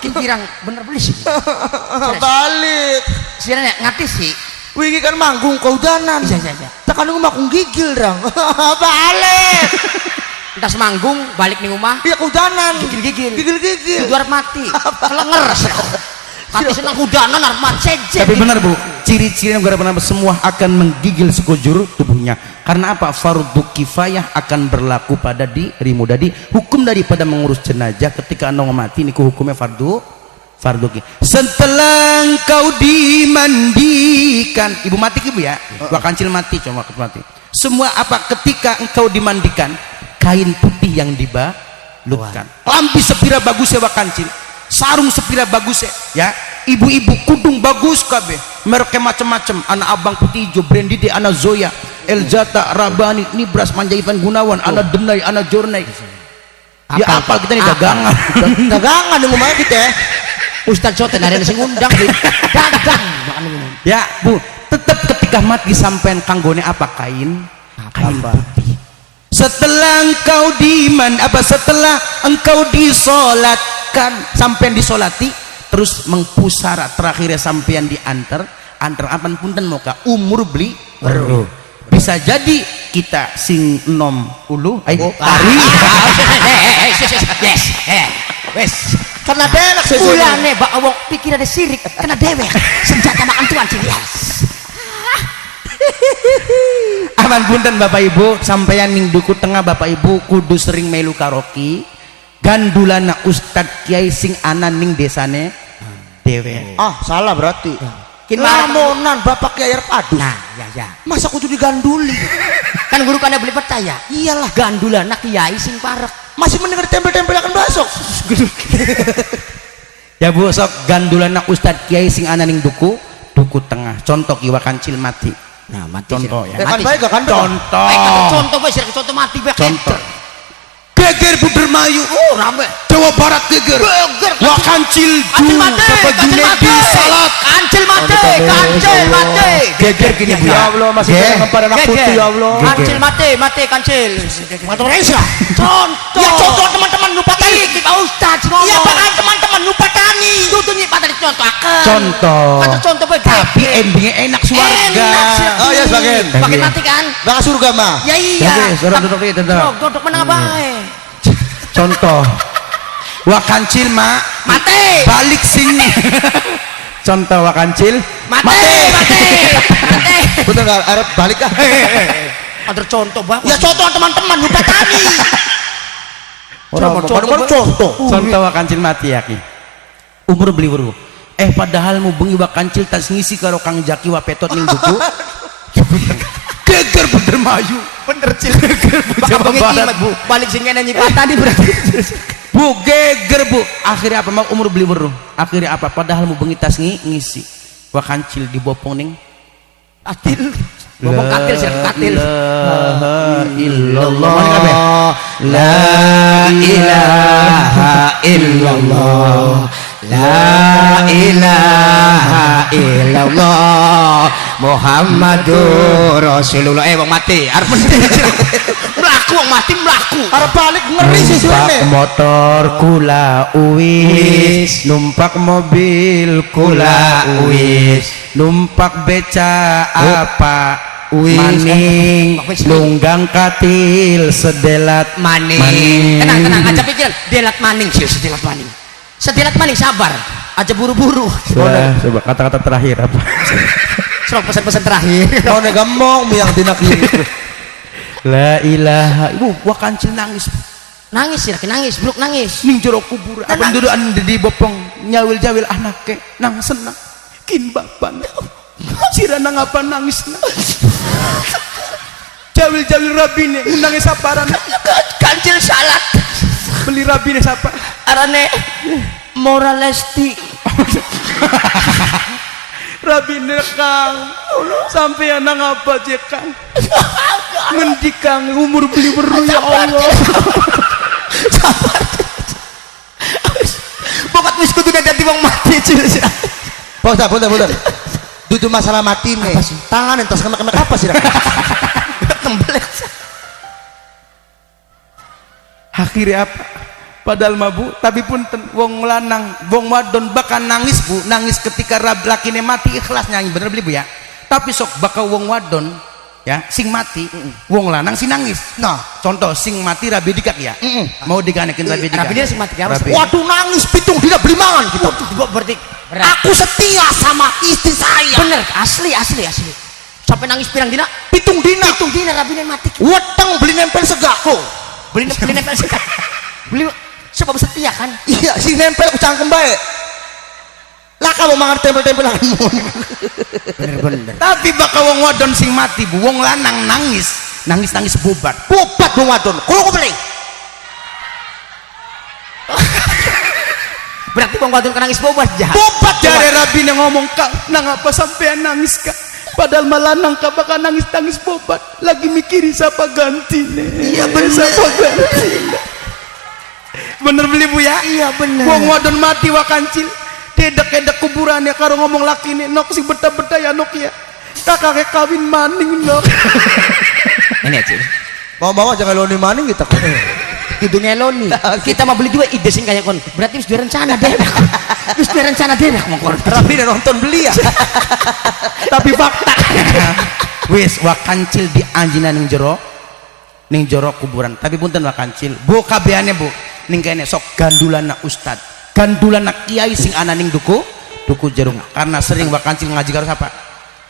Kirang bener beli sih. Balik. Sebenarnya ngati sih. Wingi kan manggung kaudanan. Iya. Tekan aku makung gigil dong. Balik. Entas manggung balik ning omah. Iya kaudanan. Gigil. Gigil. Itu arep mati. Kelenger. Hati senang kudanan arep mati seje. Tapi benar Bu, ciri-ciri negara penambah semua akan menggigil sekujur tubuhnya. Karena apa? Fardu kifayah akan berlaku pada dirimu. Jadi hukum daripada mengurus jenazah ketika anda mati niku hukumnya fardu setelah engkau dimandikan ibu mati ibu ya Wakancil mati cuma mati semua apa ketika engkau dimandikan kain putih yang dibalutkan lampi sepira bagusnya Wakancil sarung sepira bagusnya ya ibu-ibu kudung bagus kabeh mereknya macam-macam anak abang putih hijau Brandide anak Zoya Elzata Rabani Nibras Manjaivan Gunawan anak Denai anak Jornai ya apa kita nih dagangan di rumah kita ya Ustaz Soten ada yang ngundang dagang ya Bu tetap ketika mati sampean kanggone apa kain putih setelah engkau disolatkan sampean disolati terus mengpusara terakhirnya sampean diantar apan punten moga umur beli baru bisa jadi kita sing nom ulu hari wes Karena delak ulane bak wong pikir ada sirik kena dewek senjata makan tuan cilias. Aman punten Bapak Ibu sampeyan ning duku tengah Bapak Ibu kudu sering melu karaoke gandulana Ustad Kiai sing ana ning desane dewek. Salah berarti lamonan bapak Kiai arep adu. Nah, ya. Masa kudu diganduli? Kan guru kana beli percaya. Iyalah, Gandulana kiai sing parek. masih mendengar tempel-tempel akan basok. Ya Bu, sok gandulana Ustad Kiai sing ana ning duku tengah. Contoh Iwa Kancil mati. Nah, mati. Contoh ya. Kan baik kan? Contoh. Contoh wis contoh mati bae. Contoh. Geger Budermayu. Oh, rame. Jawa Barat geger. Geger. Wa Kancil Kancil mati. Junedi salat. Kancil mati. Geger gini Bu. Ya Allah, masih jangan pada anak putih ya Allah. Kancil mati kancil. Mantap Malaysia. Contoh. Ya contoh teman-teman lupa tadi. Pak Ustaz ngomong. Iya bahkan teman-teman lupa tani. Dudu nyi patani contohkan. Contoh. Kata contoh bae. Tapi endingnya enak suarga. Oh ya sebagian. Pakai mati kan? Baka surga mah. Ya iya. Oke, suara duduk di tenda. Duduk menang bae. Contoh. Wa Kancil Mati. balik sini. Contoh Wa Kancil Mati. Betul enggak? Arep balik ah. Ada contoh bae. Ya contoh teman-teman lupa tani. Contoh. Contoh. Contoh Wa Kancil mati ya ki. Umur beli weruh. Padahal mu bengi Wa Kancil tas ngisi karo Kang Jaki wa petot ning buku. Geger Budermayu. Bener cil. Jawa Barat Bu. Balik sing kene nyi patani berarti. Bu geger Bu. Akhirnya apa mau umur beli weruh. Akhirnya apa? Padahal mu bengi tas ngisi. Wa Kancil dibopong ning Katil. Ngomong katil sih katil. La illallah. La ilaha illallah. La ilaha illallah Muhammadur Rasulullah. Wong mati arep mlaku wong mati mlaku. Arep balik ngeri sih Numpak suene. motor kula uwis, numpak mobil kula uwis, numpak beca apa maning, lunggang katil sedelat Maning. Tenang aja pikiran. Delat maning sih, sedelat maning. Sedelat maning sabar. Aja buru-buru. Coba kata-kata terakhir apa? Serok pesan-pesan terakhir. Mau negambong miang dina kiri. La ilaha. Ibu Wa Kancil nangis. Nangis sih, nangis, bluk nangis. Ning jero kubur. Apa dulu anda di bopong nyawil-jawil anake nang senang. Kin bapan. Sirana ngapa nangis? Jawil-jawil rabine nangis saparan. Kancil salat. Beli rabine sapa? Arane moralesti. Rabine Kang. Sampai nang apa je Kang? Ngendi Kang umur beli weruh ya Allah. Pokok wis kudu dadi wong mati cil. Punten. Dudu masalah mati nih. Tangan entas kena apa sih? Tembelek. Akhirnya apa? Padahal mabu, tapi pun wong lanang, wong wadon bakal nangis Bu, nangis ketika lakine mati ikhlas nyanyi, bener beli Bu ya. Tapi sok bakal wong wadon ya, sing mati, wong lanang sing nangis. Nah, contoh sing mati rabi dikak ya. Mau diganekin rabi dikak. Rabi dia sing mati apa? Waduh nangis pitung dina beli mangan gitu. Berarti Aku setia sama istri saya. bener, asli. Sampai nangis pirang dina? Pitung dina. Pitung dina rabine mati. Weteng beli nempel segako. Beli nempel sih. Beli sebab setia kan? Iya, si nempel ku cangkem bae. Lah kamu mangan tempel-tempelan. Bener. Tapi bakal wong wadon sing mati Bu, wong lanang nangis bobat. Bobat dong wadon. Kulo beli. Berarti wong wadon nangis bobat jahat. Bobat Jare rabine ngomong Kang, nang apa sampean nangis Kang? Padahal malanang ka bakal nangis bobat. Lagi mikiri siapa gantine. Iya bener. Siapa gantine. Bener beli Bu ya? Iya bener. Wong wadon mati Wa Kancil. Dedek-dedek kuburannya karo ngomong lakine nok si beta-beta ya nok ya. Kakake kawin maning nok. Ini aja. Mau bawa jangan loni maning kita. Kudu ngeloni. Kita mau beli dua ide sing kayak kon. Berarti wis direncana deh. Wis direncana deh mongkon. Rabi dan nonton beli ya. Tapi fakta. Wis Wa Kancil di anjina ning jero kuburan. Tapi punten Wa Kancil. Bu kabehane Bu. Ning kene sok gandulana ustad. Gandulana kiai sing ana ning duku jerung. Karena sering Wa Kancil ngaji karo siapa?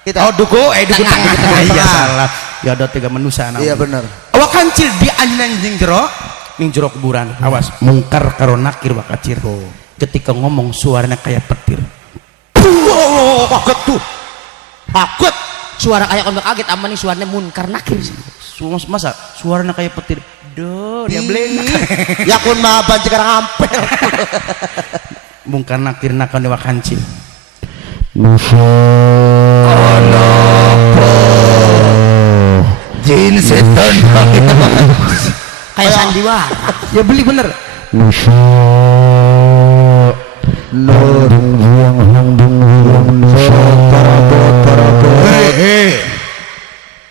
Kita. Oh duku tengah. Iya salah. Ya ada tiga manusia. Iya benar. Wa Kancil di anjina ning jero kuburan. Awas mungkar karo nakir Wa Kancil. Ketika ngomong suaranya kayak petir. Oh, kaget tuh. Kaget. Suara kayak kon kaget ama nih suaranya Munkar Nakir. Masa suaranya kayak petir. Do, dia bleng. Ya kun mah banci karang ampel. Munkar Nakir nakon dewa kancil. Jin setan. Kayak sandiwara. Ya beli bener.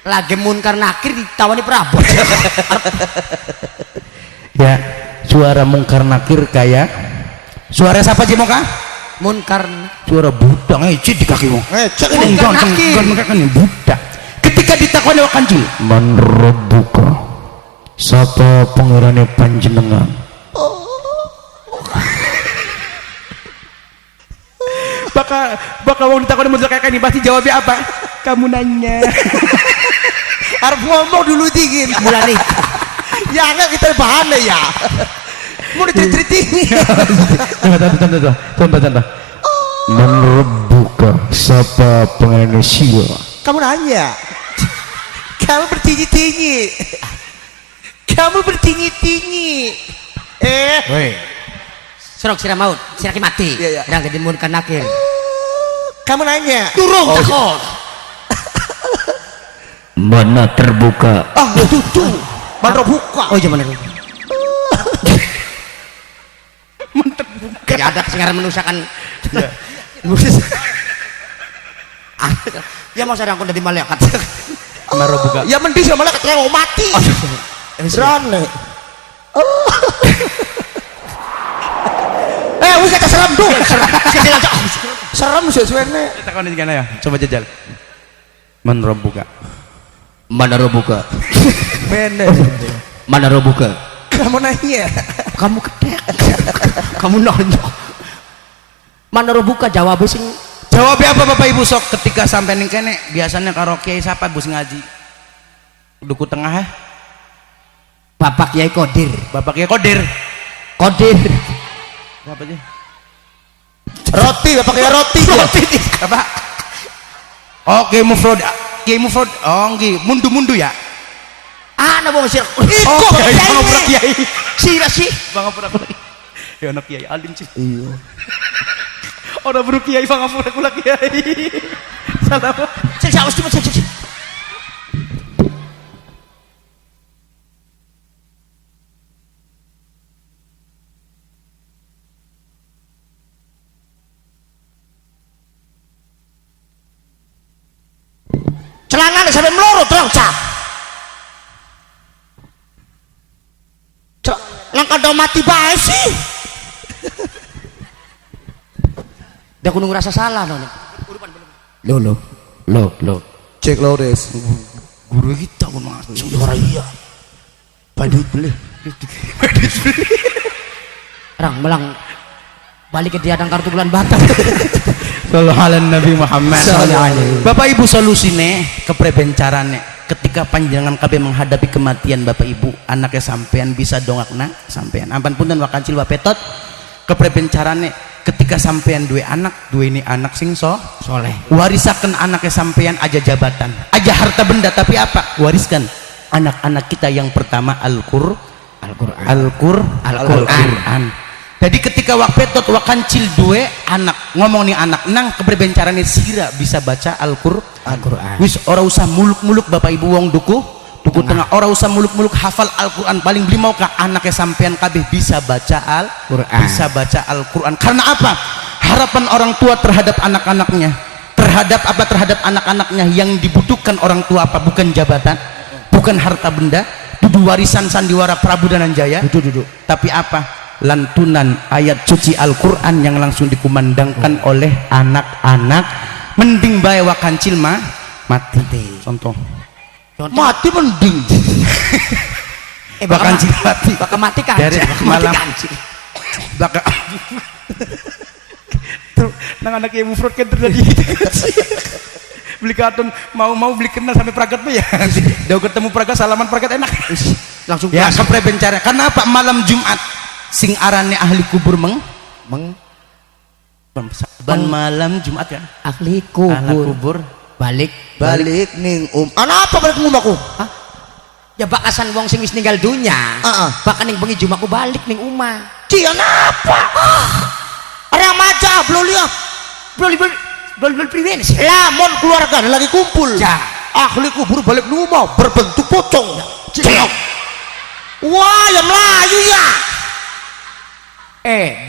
Lagi Munkar Nakir ditawani perabot. Ya, suara Munkar Nakir kayak suara siapa sih Moka? Munkar Suara budak ngecit di kakimu. Ngecek Ini Munkar Nakir. kan budak. Ketika ditakoni wa kancil, man rabbuka? Sapa pangerane panjenengan? Baka wong ditakoni model kayak ini pasti jawabnya apa? Kamu nanya. harus ngomong dulu dingin. mulai Ya enggak kita bahannya ya. Mau diceritain. Contoh. Man rabbuka? Sapa pangerane siwa? Kamu nanya. Kamu bertinggi-tinggi. Kamu bertinggi-tinggi. Woi. serok sira maut sira ki mati. Iya. Sedang jadi Munkar Nakir. Kamu nanya. Turung takon. Mana terbuka? Ah, itu. Mana buka? Oh iya bener. Tidak ada sekarang menusakan. Ya mau sadang aku dari malaikat. Mana buka? Ya mending sama malaikat yang mau mati. Serane. Wis kata serem tuh. Serem sih suene. Takon iki ya. Coba jajal. Man rabbuka? Mana robuka? Bener. Mana robuka? Kamu nanya. Kamu kedek. Kamu nanya. Mana robuka jawab sing Jawabnya apa Bapak Ibu sok ketika sampai ning kene biasanya karo kiai siapa Gus ngaji? Duku tengah ya? Bapak Kiai Kodir. Bapak Kiai Kodir. Kodir. Apa sih? Roti, bapak kayak roti. Apa? Oh, Kiai Mufrod. Kiai Mufrod. Oh, nggih, mundu-mundu ya. Ana wong sir. Oh, Kiai Mufrod Kiai. Sira sih. Bangapura. Ya anak Kiai alim sih. Iya. Ora buru Kiai Bangapura kula Kiai. Salam. Sing saus cuma sing. Celana nih sampai melorot terang cah. Langkah do mati bae sih. Dah kudu ngerasa salah nona. Lo. Cek Lores. Guru kita pun mas. Suara iya. Badut beli. Orang melang balik ke dia kartu bulan Batak. Sallallahu alaihi Nabi Muhammad. Sallallahu. Bapak Ibu solusine kepreben carane ketika panjenengan kabeh menghadapi kematian Bapak Ibu anaknya sampean bisa dongakna sampean ampun punten wakancil wapetot kepreben carane ketika sampean dua anak dua ini anak sing soleh warisakan anaknya sampean aja jabatan aja harta benda tapi apa wariskan anak-anak kita yang pertama Al-Qur'an. Jadi ketika wapetot wakancil dua anak ngomong nih anak nang kepreben carane sira bisa baca Al-Qur'an. Wis ora usah muluk-muluk Bapak Ibu wong duku tengah ora usah muluk-muluk hafal Al-Qur'an paling beli mau kah anaknya sampean kabeh bisa baca Al-Qur'an. Karena apa? Harapan orang tua terhadap anak-anaknya terhadap anak-anaknya yang dibutuhkan orang tua apa? Bukan jabatan, bukan harta benda, dudu warisan sandiwara Prabu Dananjaya. Tapi apa? Lantunan ayat suci Al-Quran yang langsung dikumandangkan oleh anak-anak. Mending bae wakancil mati. Contoh Mati mending. wakancil mati. Bakal mati kan? Dari malam. Bakal. Nang anak yang mufrod kan terjadi. Beli karton mau beli kenal sampai Pragat ya. Udah ketemu Pragat salaman Pragat enak. Langsung ya kepreben cara. Karena apa? Malam Jumat sing arane ahli kubur Saban malam Jumat kan ahli anak kubur kubur balik balik ning ana apa balik ning aku ya bakasan wong sing wis ninggal dunya bakal ning bengi jumaku balik ning omah ci apa area maja blolia blol priwen sih lamun keluarga lagi kumpul ya ahli kubur balik ning omah berbentuk pocong wah ya melayu ya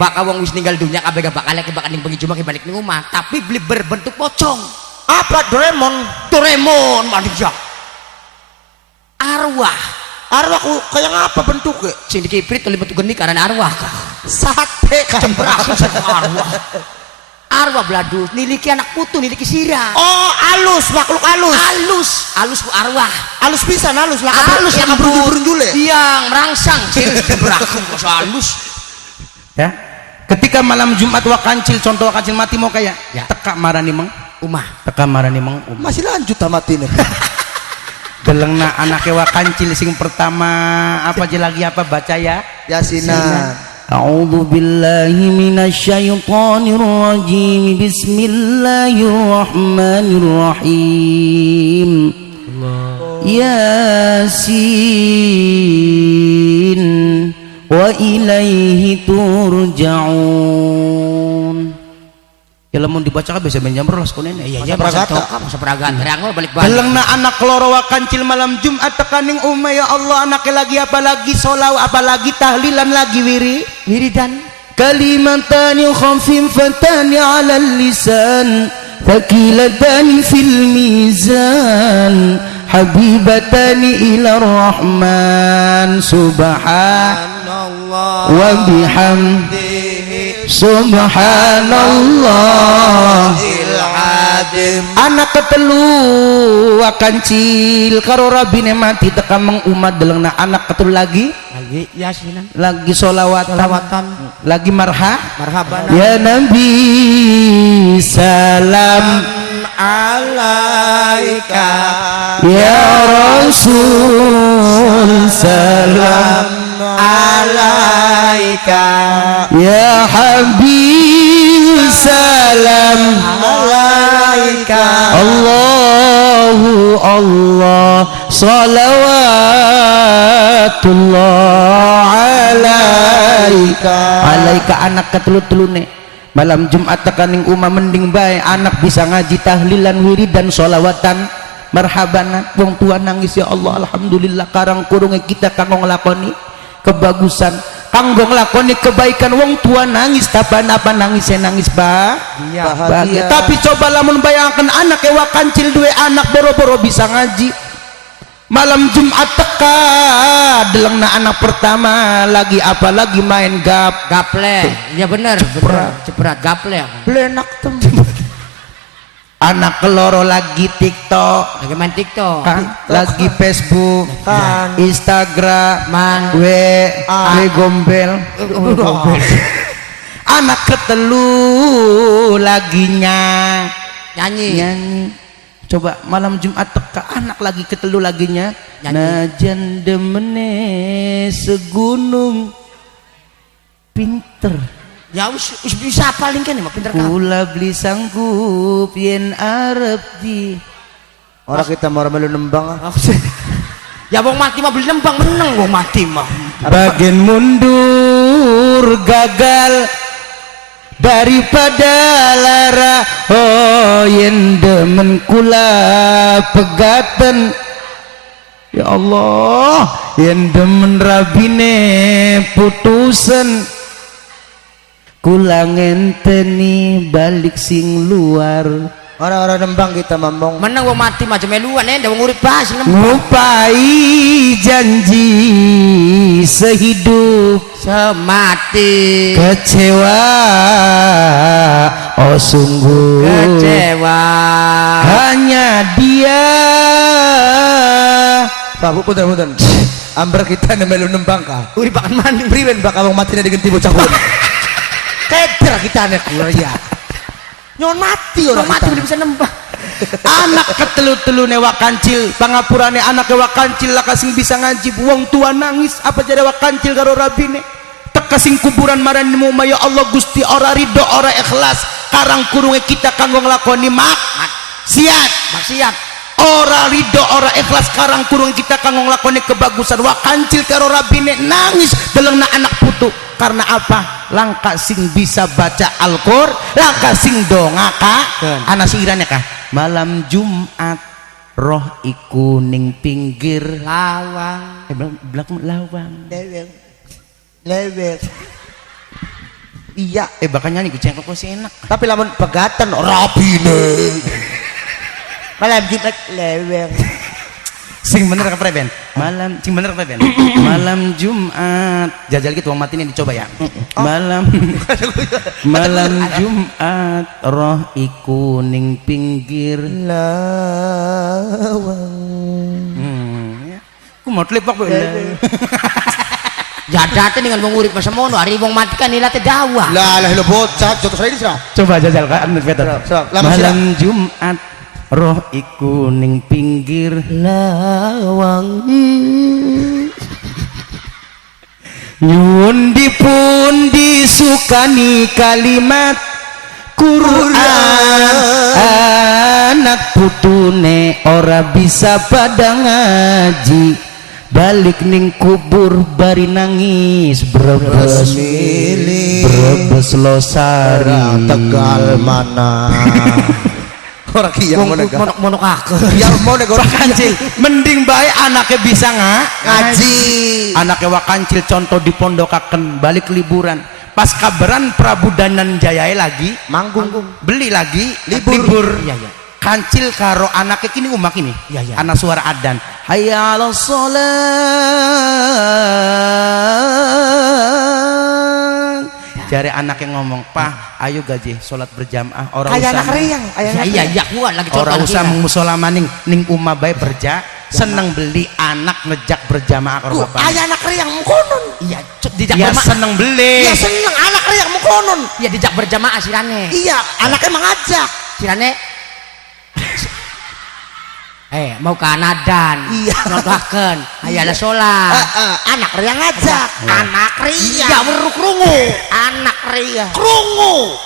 bakal wong wis ninggal dunya kabeh bakal ning bengi jumak balik ning omah tapi beli berbentuk pocong apa Doraemon manusia arwah kayak apa bentuknya sing dikiprit oleh bentuk geni karena arwah sate kan arwah beladu niliki anak putu niliki sirah halus makhluk halus ku arwah halus pisan halus lah halus yang burung jule yang merangsang sih berakum halus ya ketika malam Jumat wakancil contoh wakancil mati mau kayak ya. Teka marani meng umah teka marani meng masih lanjut mati nih delengna anake wakancil sing pertama apa aja lagi apa baca ya Yasinan A'udzu billahi minasyaitonir rajim bismillahirrahmanirrahim Yasin wa ilaihi turja'un ya lamun dibaca biasa menjamur lah sekolah ini ya masa peragat reangol balik-balik delengna anak loro wakancil malam Jumat tekaning umma ya Allah anaknya lagi apa lagi solaw apa lagi tahlilan lagi wiridan kalimatani khafifatani ala lisan thaqilatani fil mizan habibatani ila rahman subhanallah wa bihamdihi subhanallahil azim anak ketelu wakancil karo rabine mati teka mang umat delengna anak ketelu lagi yasinan lagi solawatan lagi marhaban ya nabi salam alaika ya rasul salam alaika ya habib salam alaika Allah salawatullah alaika anak ketelu-telune malam Jumat tekaning umah mending bae anak bisa ngaji tahlilan wiridan sholawatan marhaban wong tua nangis ya Allah alhamdulillah karang kurunge kita kanggo nglakoni kebagusan kanggo nglakoni kebaikan wong tua nangis tapi apa nangis bahagia tapi coba lamun bayangkan anak ewa kancil duwe anak boro-boro bisa ngaji malam Jumat teka delengna anak pertama lagi apa lagi main gaple ya bener ceprat gaple blenak tem anak keloro lagi TikTok lagi main TikTok lagi Facebook Instagram gombel anak ketelu lagi nyanyi coba malam Jumat teka anak lagi ketelu laginya najan demene segunung pinter ya us bisa paling kan mah pinter kula beli sanggup yen arep di orang kita mau melu nembang ya wong mati mah beli nembang meneng wong mati mah bagian mundur gagal daripada lara yen demen kula pegaten ya Allah yen demen rabine putusen kula ngenteni balik sing luar orang-orang nembang kita mamong menang wong mati macam meluan wong urip bahas ngupai janji sehidup semati kecewa oh sungguh kecewa hanya dia Pak punten amber kita melu nembang ka urip akan mandi priwen bakal wong mati digenti bocah kuwi keder kita nek ya nyon mati orang mati belum bisa nembang anak ketelu-telune wakancil pangapurane anak wakancil lah kasing bisa ngaji wong tua nangis apa jadi wakancil karo rabine teka kasing kuburan maranimu ya Allah Gusti ora ridho ora ikhlas karang kurunge kita kanggo nglakoni maksiat ora ridho ora ikhlas karang kurung kita kanggo nglakoni kebagusan wa kancil karo rabine nangis delengna anak putu karena apa langka sing bisa baca Al-Qur'an langka sing dongaka ana siirane kah malam Jumat roh iku ning pinggir lawang belakang lawang lewet iya bakal nyanyi gue cengkok sih enak tapi lamun pegatan rabine malam Jumat lewet sing bener ke preben malam sing bener ke preben malam Jumat jajal gitu wong mati ini dicoba ya malam Jumat roh iku ning pinggir lawang aku mau telipak bu jadate dengan wong urip semono hari wong mati kan ilate dakwah lah lo bocah contoh saya ini sira coba jajal kan malam Jumat roh iku ning pinggir lawang nyuwun dipun disukani kalimat Quran anak putune ora bisa pada ngaji balik ning kubur bari nangis brebes losari Tegal mana orang kia monok aku ya mau nek orang kancil mending bae anaknya bisa ngaji anaknya wakancil contoh di pondokaken balik liburan pas kabaran Prabu Dananjaya lagi manggung beli lagi libur iya kancil karo anaknya kini umak ini iya anak suara adan hayya 'alas sholat jare anaknya ngomong pah ayo gaji sholat berjamaah orang kayak usah anak riang iya kuat lagi orang usah mengusola maning ning umah bae berja seneng beli anak ngejak berjamaah karo bapak ayah anak riang mukonon iya dijak ya seneng beli ya seneng anak riang mukonon iya dijak berjamaah sirane iya anaknya mengajak sirane mau ke anadan iya nontohaken hayala sholat anak riang ngajak anak riang iya weru krungu anak riang krungu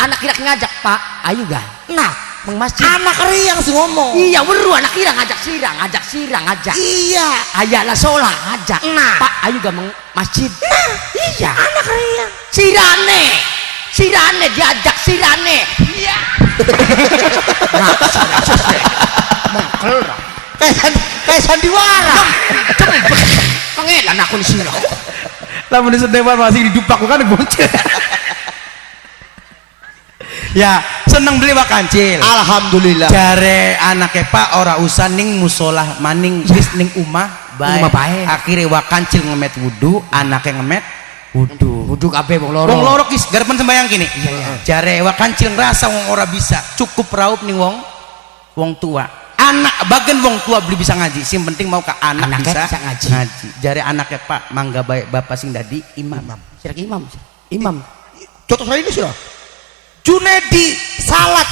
anak kira ngajak pak ayo gak nah meng masjid anak riang sih ngomong iya weru anak kira ngajak ngajak iya hayala sholat ngajak nah pak ayo gak meng masjid nah iya anak riang sirane diajak sirane iya nah mengkel kayak sandiwara pengelan aku di sini lamun disedewan masih didupak kan boncel ya seneng beli wakancil alhamdulillah jare anaknya pak ora usah ning musola maning wis ning umah bae akhirnya wakancil ngemet wudu anaknya ngemet wudu kabeh wong loro kis garepen sembayang kini jare wakancil ngerasa wong ora bisa cukup raup ning wong tua anak bagian wong tua beli bisa ngaji sing penting mau ke anak bisa ngaji jare anaknya pak mangga baik bapak sing dadi imam contoh saya ini sudah Junedi salat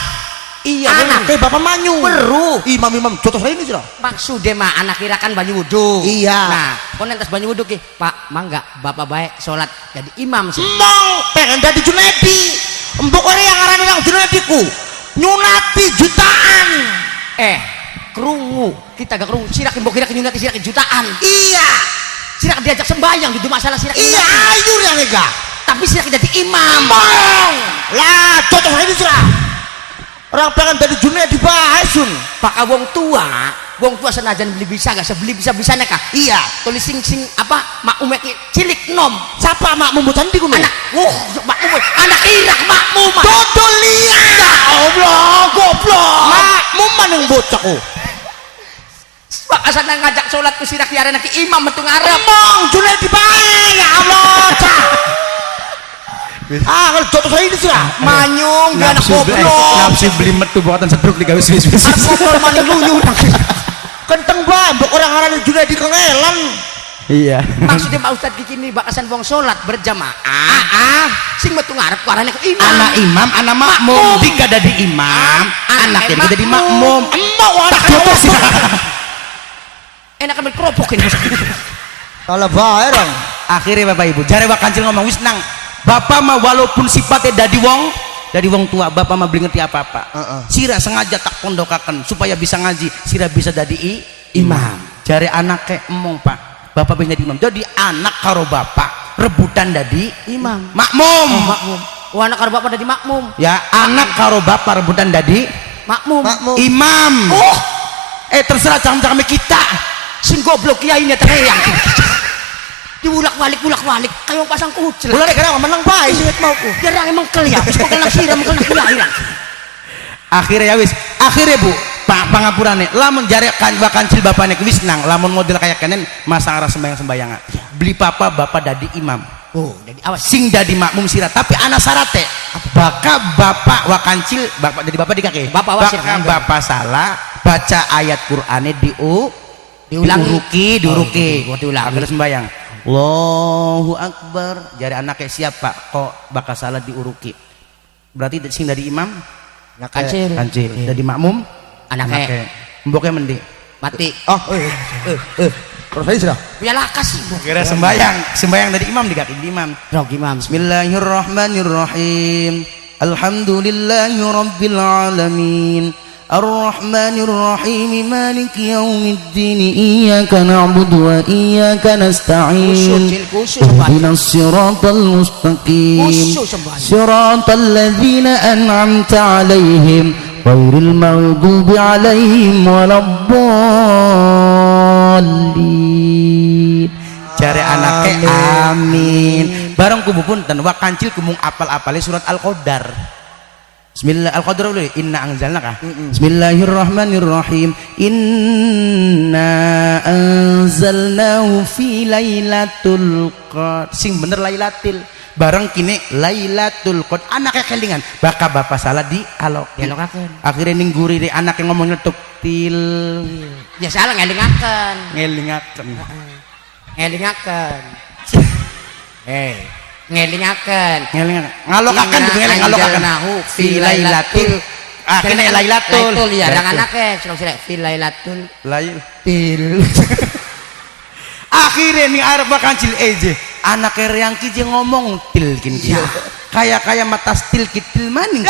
iya anaknya bapak manyu weru imam contoh saya ini sudah maksudnya mah anak kirakan banyu wudu iya nah kon entas banyu wudu ki pak mangga bapak baik sholat jadi imam sih mau pengen jadi Junedi mbok orang yang ngarani nang Junediku nyunati jutaan kerungu kita gak kerungu sirak mbok kira nyunati sirak jutaan iya sirak diajak sembahyang gitu masalah sirak iya ayo ya nega tapi sirak jadi imam lah contoh ini sirah orang pengen jadi Junedi dibahas sun pak wong tua senajan beli bisa gak sebeli bisa kah iya tulis sing apa makmum cilik nom siapa makmum tadi kuno anak makmum anak irak makmum dodol liat ya Allah goblok makmum maneng bocahku pak asal ngajak sholat ku sirak tiara nak imam metu ngarep mong Junedi bae ya Allah kalau contoh saya ini sih manyung dia anak goblok nafsu beli metu buatan sedruk digawe wis goblok manyung lunyur kenteng bambok orang ngaran Junedi kengelan iya maksudnya Pak Ustadz gini bakasan wong sholat berjamaah sing metu ngarep warane ku imam anak imam anak makmum jika dadi imam anaknya juga jadi makmum emok anak jotos enak kan kerupuk ini kalau bae dong akhirnya bapak ibu jare wak kancil ngomong wis nang bapak mah walaupun sifatnya dari wong tua bapak mah beli ngerti apa-apa sira sengaja tak pondokaken supaya bisa ngaji sira bisa jadi imam jare anaknya emong pak bapak bisa jadi imam jadi anak karo bapak rebutan jadi imam makmum makmum anak karo bapak jadi makmum ya anak karo bapak rebutan jadi makmum imam terserah cam-cam kita sing goblok kiainya tereyang diulak-walik kayak pasang kucel bulan gara menang bae singit mauku jarang emang keliap wis kok kena siram kena kiai akhirnya ya wis akhirnya bu pak pangapurane lamun jare kancil bapaknya wis nang lamun model kayak kenen masa arah sembayang beli bapak dadi imam jadi awas sing dadi makmum sira tapi ana syarate bapak wakancil bapak jadi bapak di kaki bapak salah baca ayat Qur'ane diuruki agar sembayang Allahu Akbar jari anaknya siap pak kok bakal salah diuruki berarti sing dari imam kancil dari makmum anaknya mboknya mendi mati terus aja sudah ya lakas kira sembayang dari imam di kaki imam Bismillahirrahmanirrahim Alhamdulillahi Rabbil Alamin الرحمن الرحيم مالك يوم الدين إياك نعبد وإياك نستعين اهدنا الصراط المستقيم صراط الذين أنعمت عليهم غير المغضوب عليهم ولا الضالين cari anaknya amin bareng kubu punten wa kancil kumung apal-apale surat Al-Qadar Bismillah Al-Qadar dulu inna anzalnaka Bismillahirrahmanirrahim inna anzalnahu fi lailatul qadar sing bener lailatul bareng kini lailatul qadar anaknya kelingan bakal bapak salah di alokaken akhirnya ningguri deh anak yang ngomong nyetuk til ya salah ngelingaken ngelingaken ngalokaken fi lailatul akhirnya lailatul ya jangan anaknya sira fi lailatul til akhirnya nih arep kancil eje anaknya reang kiji ngomong til kin kayak mata stil kitil maning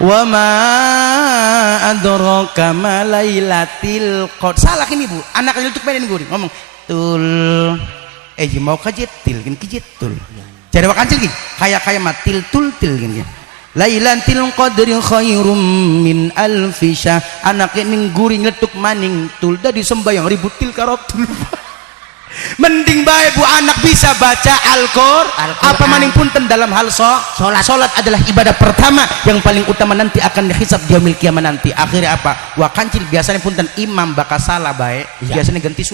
wa ma adraka ma lailatul qadar salah ini bu anaknya untuk mainin gue ngomong tul mau kajetil gini kijetul jadi wakancil gini kayak matil tul gini lailatul qadri khairum min alfi syahr anaknya ning guri ngetuk maning tul dari sembayang ributil karotul mending baik bu anak bisa baca Al-Qur'an apa maning punten dalam hal salat adalah ibadah pertama yang paling utama nanti akan dihisab di yaumil kiamah nanti akhirnya apa wakancil biasanya punten imam bakal salah baik biasanya diganti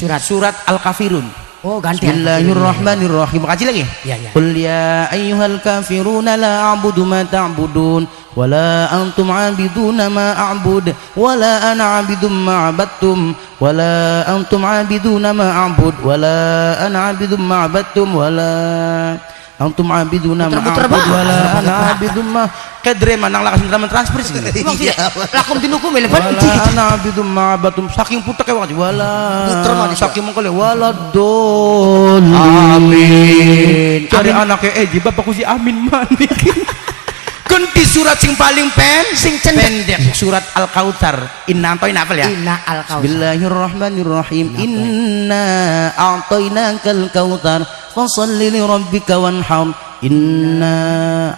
surat Al-Kafirun ganti Bismillahirrahmanirrahim kaji lagi Qul ya ayyuhal kafiruna la a'budu ma ta'budun wa la antum 'abiduna ma a'bud wa la ana 'abidum ma 'abadtum wa la antum 'abiduna ma a'bud wa la ana 'abidum ma 'abadtum wa la antum 'abiduna ma a'bud wa la ana 'abidum ma kadre manang lakas draman transfer sih lakum dinuku melebat ana 'abidum ma 'abadtum saking putek wae wala saking mengkole wala dol amin cari anaknya bapakku si amin manik ganti surat sing paling pendek surat Al-Kautsar inna a'toina apal ya Bismillahirrahmanirrahim inna a'toinakal kautsar fasholli li rabbika wanhar inna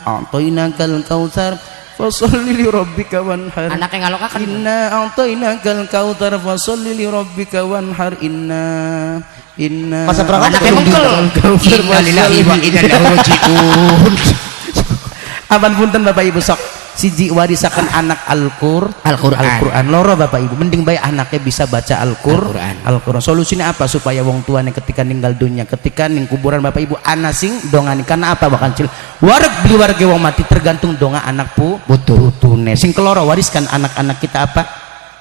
a'toinakal kautsar fasholli li rabbika wanhar anaknya ngalokaken inna a'toinakal kautsar fasholli li rabbika wanhar inna masa berangkat anaknya mengkel innalillahi wa inna ilaihi raji'un aman punten bapak ibu sok siji warisakan anak Al-Qur'an loro bapak ibu mending baik anaknya bisa baca Al-Qur'an solusinya apa supaya wong tuane ketika ninggal dunia ketika ning kuburan bapak ibu anak sing dongani karena apa bakal cil wareg beli warga wong mati tergantung donga anak putune sing keloro wariskan anak-anak kita apa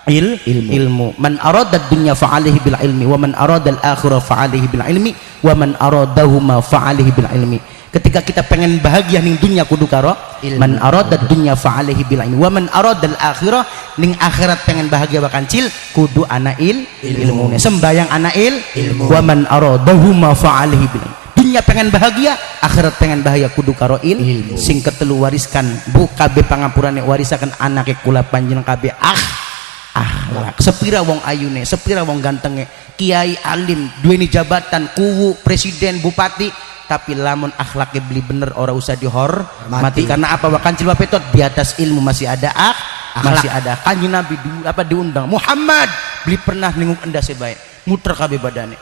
ilmu man arada dunya fa'alihi bil ilmi wa man arada al akhirah fa'alihi bil ilmi wa man aradahuma fa'alihi bil ilmi ketika kita pengen bahagia ning dunya kudu karo man arada dunya fa alaihi bil ilmi wa man arada al akhirah ning akhirat pengen bahagia bakancil kudu ana ilmu sembayang ana ilmu wa man aradahuma fa alaihi bil ilmi dunya pengen bahagia akhirat pengen bahagia kudu karo ilmu sing ketelu wariskan bu kabeh pangapurane warisaken anake kula panjenengan kabeh akhlak sepira wong ayune sepira wong gantenge kiai alim duweni jabatan kuwu presiden bupati tapi lamun akhlaknya beli bener orang usah dihormati karena apa wakancil wapetot di atas ilmu masih ada masih ada kanjeng Nabi diundang Muhammad beli pernah nengok enda sebaik muter kabeh badane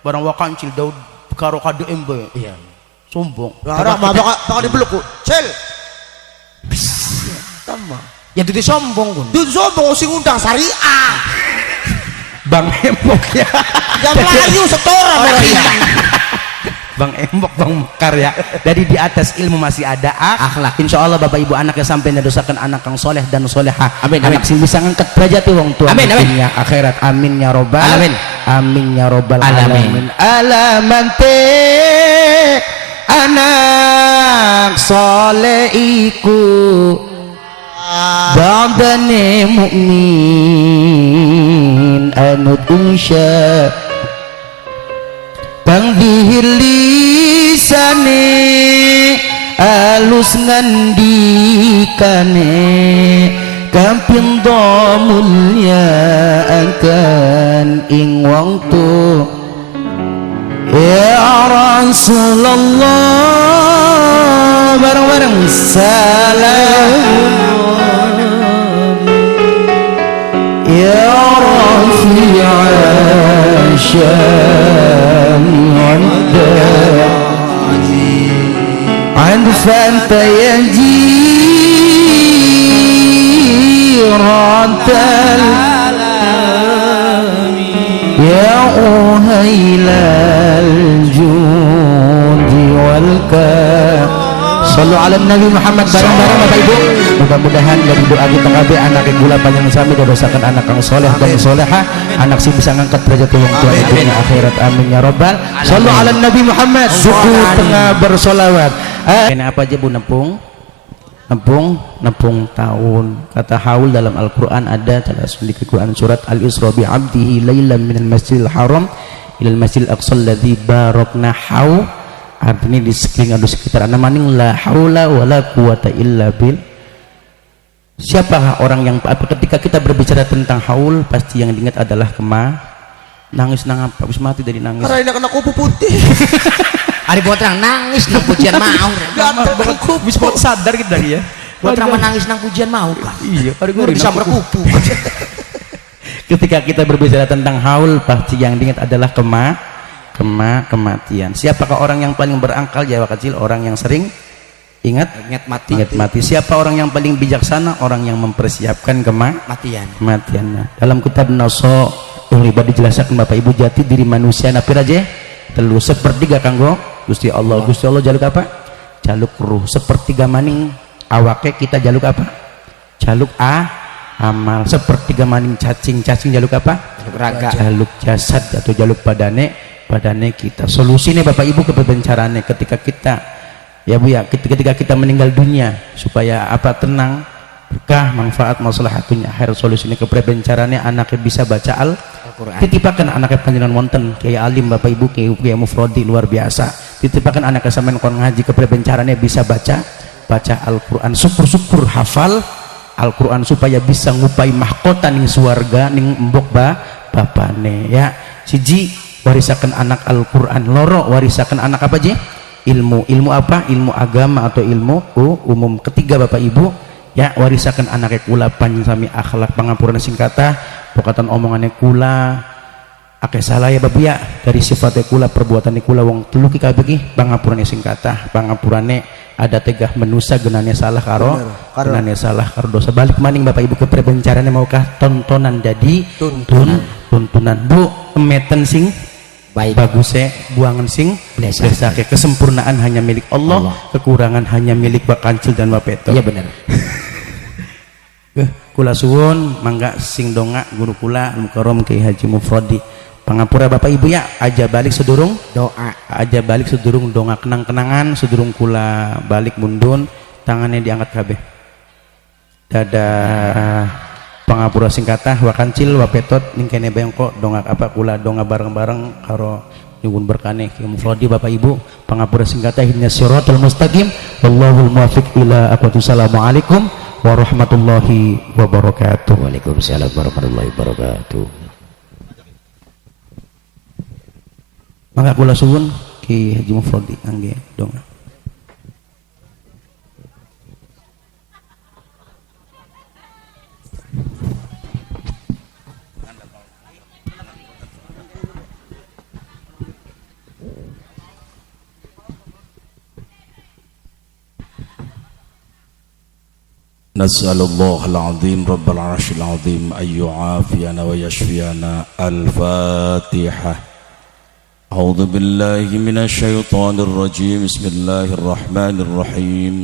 barang wakancil Daud karo kado embe iya sombong orang mah bakal dibeluk ku cel tambah ya itu sombong kun itu sombong sing undang syariah Bang Embok ya yang Melayu setoran Bang Embok Bang Mekar ya dari di atas ilmu masih ada akhlak insya Allah bapak ibu anak yang sampai mendosakan anak yang soleh dan soleha amin anak sing bisa ngangkat derajat wong tua amin amin ya akhirat amin ya robbal alamin amin ya robbal alamin alamante anak soleh iku badane mukmin anut insya kang dihilisane alus ngandikane kapindo mulya akan ing wong tu ya Rasulullah bareng-bareng salam ya Rafi'a عند فانت يجيرات يا أهيل الجود والكرم Sallu ala Nabi Muhammad bareng-bareng Bapak Ibu. Mudah-mudahan dari doa kita kabeh anak gula panjang sami dosakan anak kang soleh dan soleha, anak sih bisa ngangkat derajat wong tua di dunia akhirat. Amin ya robbal. Sallu ala Nabi Muhammad. Suku tengah bersolawat. Kena apa aja Bu nempung? Nempung tahun. Kata haul dalam Al-Qur'an ada di Quran surat Al-Isra bi 'abdihi lailan minal masjidil haram ilal masjidil aqsa alladzi barakna hau. Artinya di sekitar anda maning la haula wala quwata illa bil. Siapakah orang yang ketika kita berbicara tentang haul pasti yang diingat adalah nangis nang apa habis mati dari nangis. Karena kena kupu putih. Ari botrang nangis nang pujian mau. Aku bisa sadar gitu dari ya. Botrang menangis nang pujian mau kah? Iya, hari gue bisa berkupu. Ketika kita berbicara tentang haul pasti yang diingat adalah kematian. Siapakah orang yang paling berangkal Jawa kecil? Orang yang sering ingat mati. Siapa orang yang paling bijaksana? Orang yang mempersiapkan kematiannya. Dalam kitab Naso yang riba dijelaskan Bapak Ibu jati diri manusia napi raja telu sepertiga kanggo Gusti Allah. Gusti Allah jaluk apa? Jaluk ruh. Sepertiga maning awake kita jaluk apa? Jaluk amal. Sepertiga maning cacing jaluk apa? Jaluk raga. Jaluk jasad atau jaluk badane kita. Solusinya Bapak Ibu kebencarane ketika kita ya Bu ya ketika kita meninggal dunia supaya apa tenang berkah manfaat maslahatunya akhir solusinya kebencarane anaknya bisa baca Al-Qur'an. Titipakan anaknya panjenengan wonten Kiai alim Bapak Ibu Kiai Mufrodi luar biasa. Titipakan anaknya sampean kon ngaji kebencarane bisa baca Al-Qur'an. Syukur hafal Al-Qur'an supaya bisa ngupai mahkota ning suarga ning mbok bapane ya. Siji warisakan anak Al-Qur'an, loro warisakan anak apa aja? Ilmu apa? Ilmu agama atau ilmu umum. Ketiga Bapak Ibu ya warisakan anaknya kula panjang sami akhlak pangampurana singkata pokatan omongannya kula akeh salah ya Bapak ya dari sifatnya kula perbuatannya kula wong telu ki kabeh ki pangapurane singkata pangapurane ada tegah menusa genane salah karo dosa balik maning Bapak Ibu ke perbencarane maukah tontonan jadi tuntunan Bu emeten sing baik bagusnya buangan sing biasa kesempurnaan hanya milik Allah. Kekurangan hanya milik Bakancil dan Bapeto. Iya benar. Kula suwun mangga sing dongak guru kula Al-Mukarram Kiai Haji Mufrodi pangapura Bapak Ibu ya, aja balik sedurung doa. Aja balik sedurung donga kenang-kenangan, sedurung kula balik mundun, tangannya diangkat kabeh. Dadah pangapura singkatah wakancil wapetot ning kene bengko dongak apa kula donga bareng-bareng karo nyuwun berkane ki mufrodi Bapak Ibu pangapura singkatah ihdinas siratal mustaqim wallahul muwaffiq ila aqwatus. Assalamualaikum warahmatullahi wabarakatuh. Waalaikumsalam warahmatullahi wabarakatuh. Mangga kula suwun Ki Haji Mufrodi angge donga. نسأل الله العظيم رب العرش العظيم أن يعافينا ويشفينا. الفاتحة. أعوذ بالله من الشيطان الرجيم. بسم الله الرحمن الرحيم.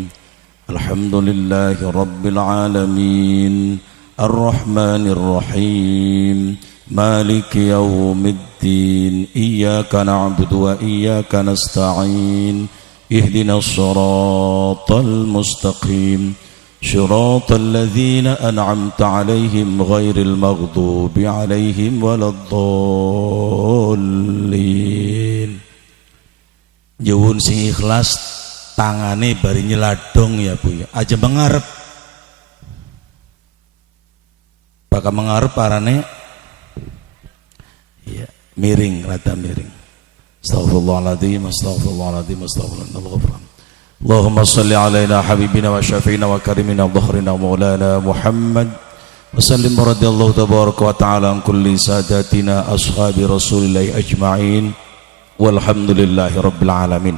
الحمد لله رب العالمين الرحمن الرحيم مالك يوم الدين إياك نعبد وإياك نستعين اهدنا الصراط المستقيم صراط الذين أنعمت عليهم غير المغضوب عليهم ولا الضالين. Nyuwun sing ikhlas tangane bari nyeladong ya Bu ya. Aja mengarep. Bakal mengarep arane ya miring, rada miring. Astaghfirullahaladzim, astaghfirullahaladzim, astaghfirullahaladzim. Allahumma salli alaina habibina wa syafiina wa karimina dhahrina maulana Muhammad wa sallim radhiyallahu tabaraka wa ta'ala an kulli sadatina ashabi rasulillahi ajma'in walhamdulillahi rabbil alamin.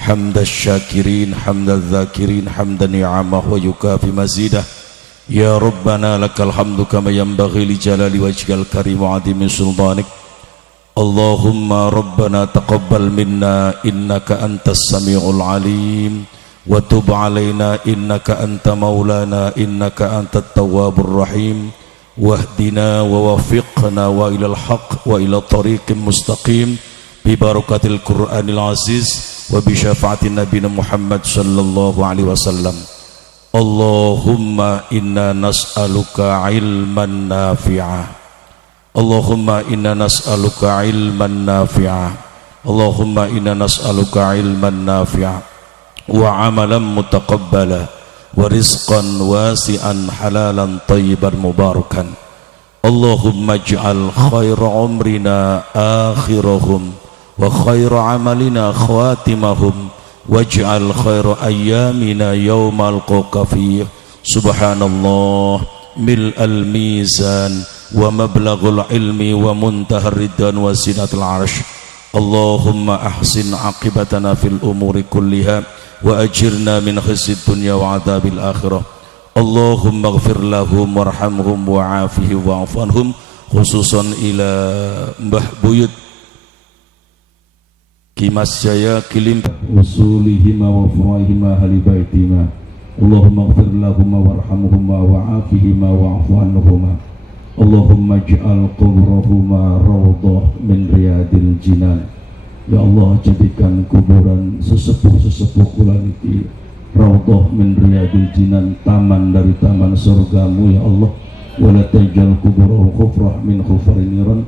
Hamdal syakirin, hamdal dhakirin, hamdan ni'amah wa yukafi mazidah. Ya Rabbana lakal hamdu kama yanbaghi li jalali wajhikal karim wa 'azimi sultanik. Allahumma Rabbana taqabbal minna innaka antas sami'ul alim wa tub alaina innaka anta maulana innaka antat tawwabur rahim wahdina wa wafiqna wa ilal haq wa ila tariqim mustaqim bi barakatil Qur'anil aziz wa bi syafaatin nabiyina Muhammad sallallahu alaihi wasallam. Allahumma inna nas'aluka ilman nafi'ah. Allahumma inna nas'aluka ilman nafi'a. Allahumma inna nas'aluka ilman nafi'a wa amalan mutaqabbala wa rizqan wasi'an halalan tayyiban mubarakan. Allahumma ij'al khaira umrina akhirahum wa khaira amalina khawatimahum waj'al khaira ayyamina yawmal qafiyah. Subhanallah mil'al mizan wa mablaghul ilmi wa muntahar ridwan wa zinatul arsh. Allahumma ahsin aqibatana fil umuri kulliha wa ajirna min khizyid dunya wa adzabil akhirah. Allahumma ighfir lahum warhamhum wa afihim wa'fu anhum khususan ila Mbah Buyut Kimas Jaya Kilim usulihima wa furu'ihima ahli baitima. Allahumma ighfir lahum warhamhum wa afihim wa'fu anhum. Allahumma ij'al quburahuma rawdah min riyadil jinan. Ya Allah, jadikan kuburan sesepuh-sesepuh kula niki rawdah min riyadil jinan, taman dari taman surgamu ya Allah. Wa la tajal kuburahum khufrah min khufrin niran.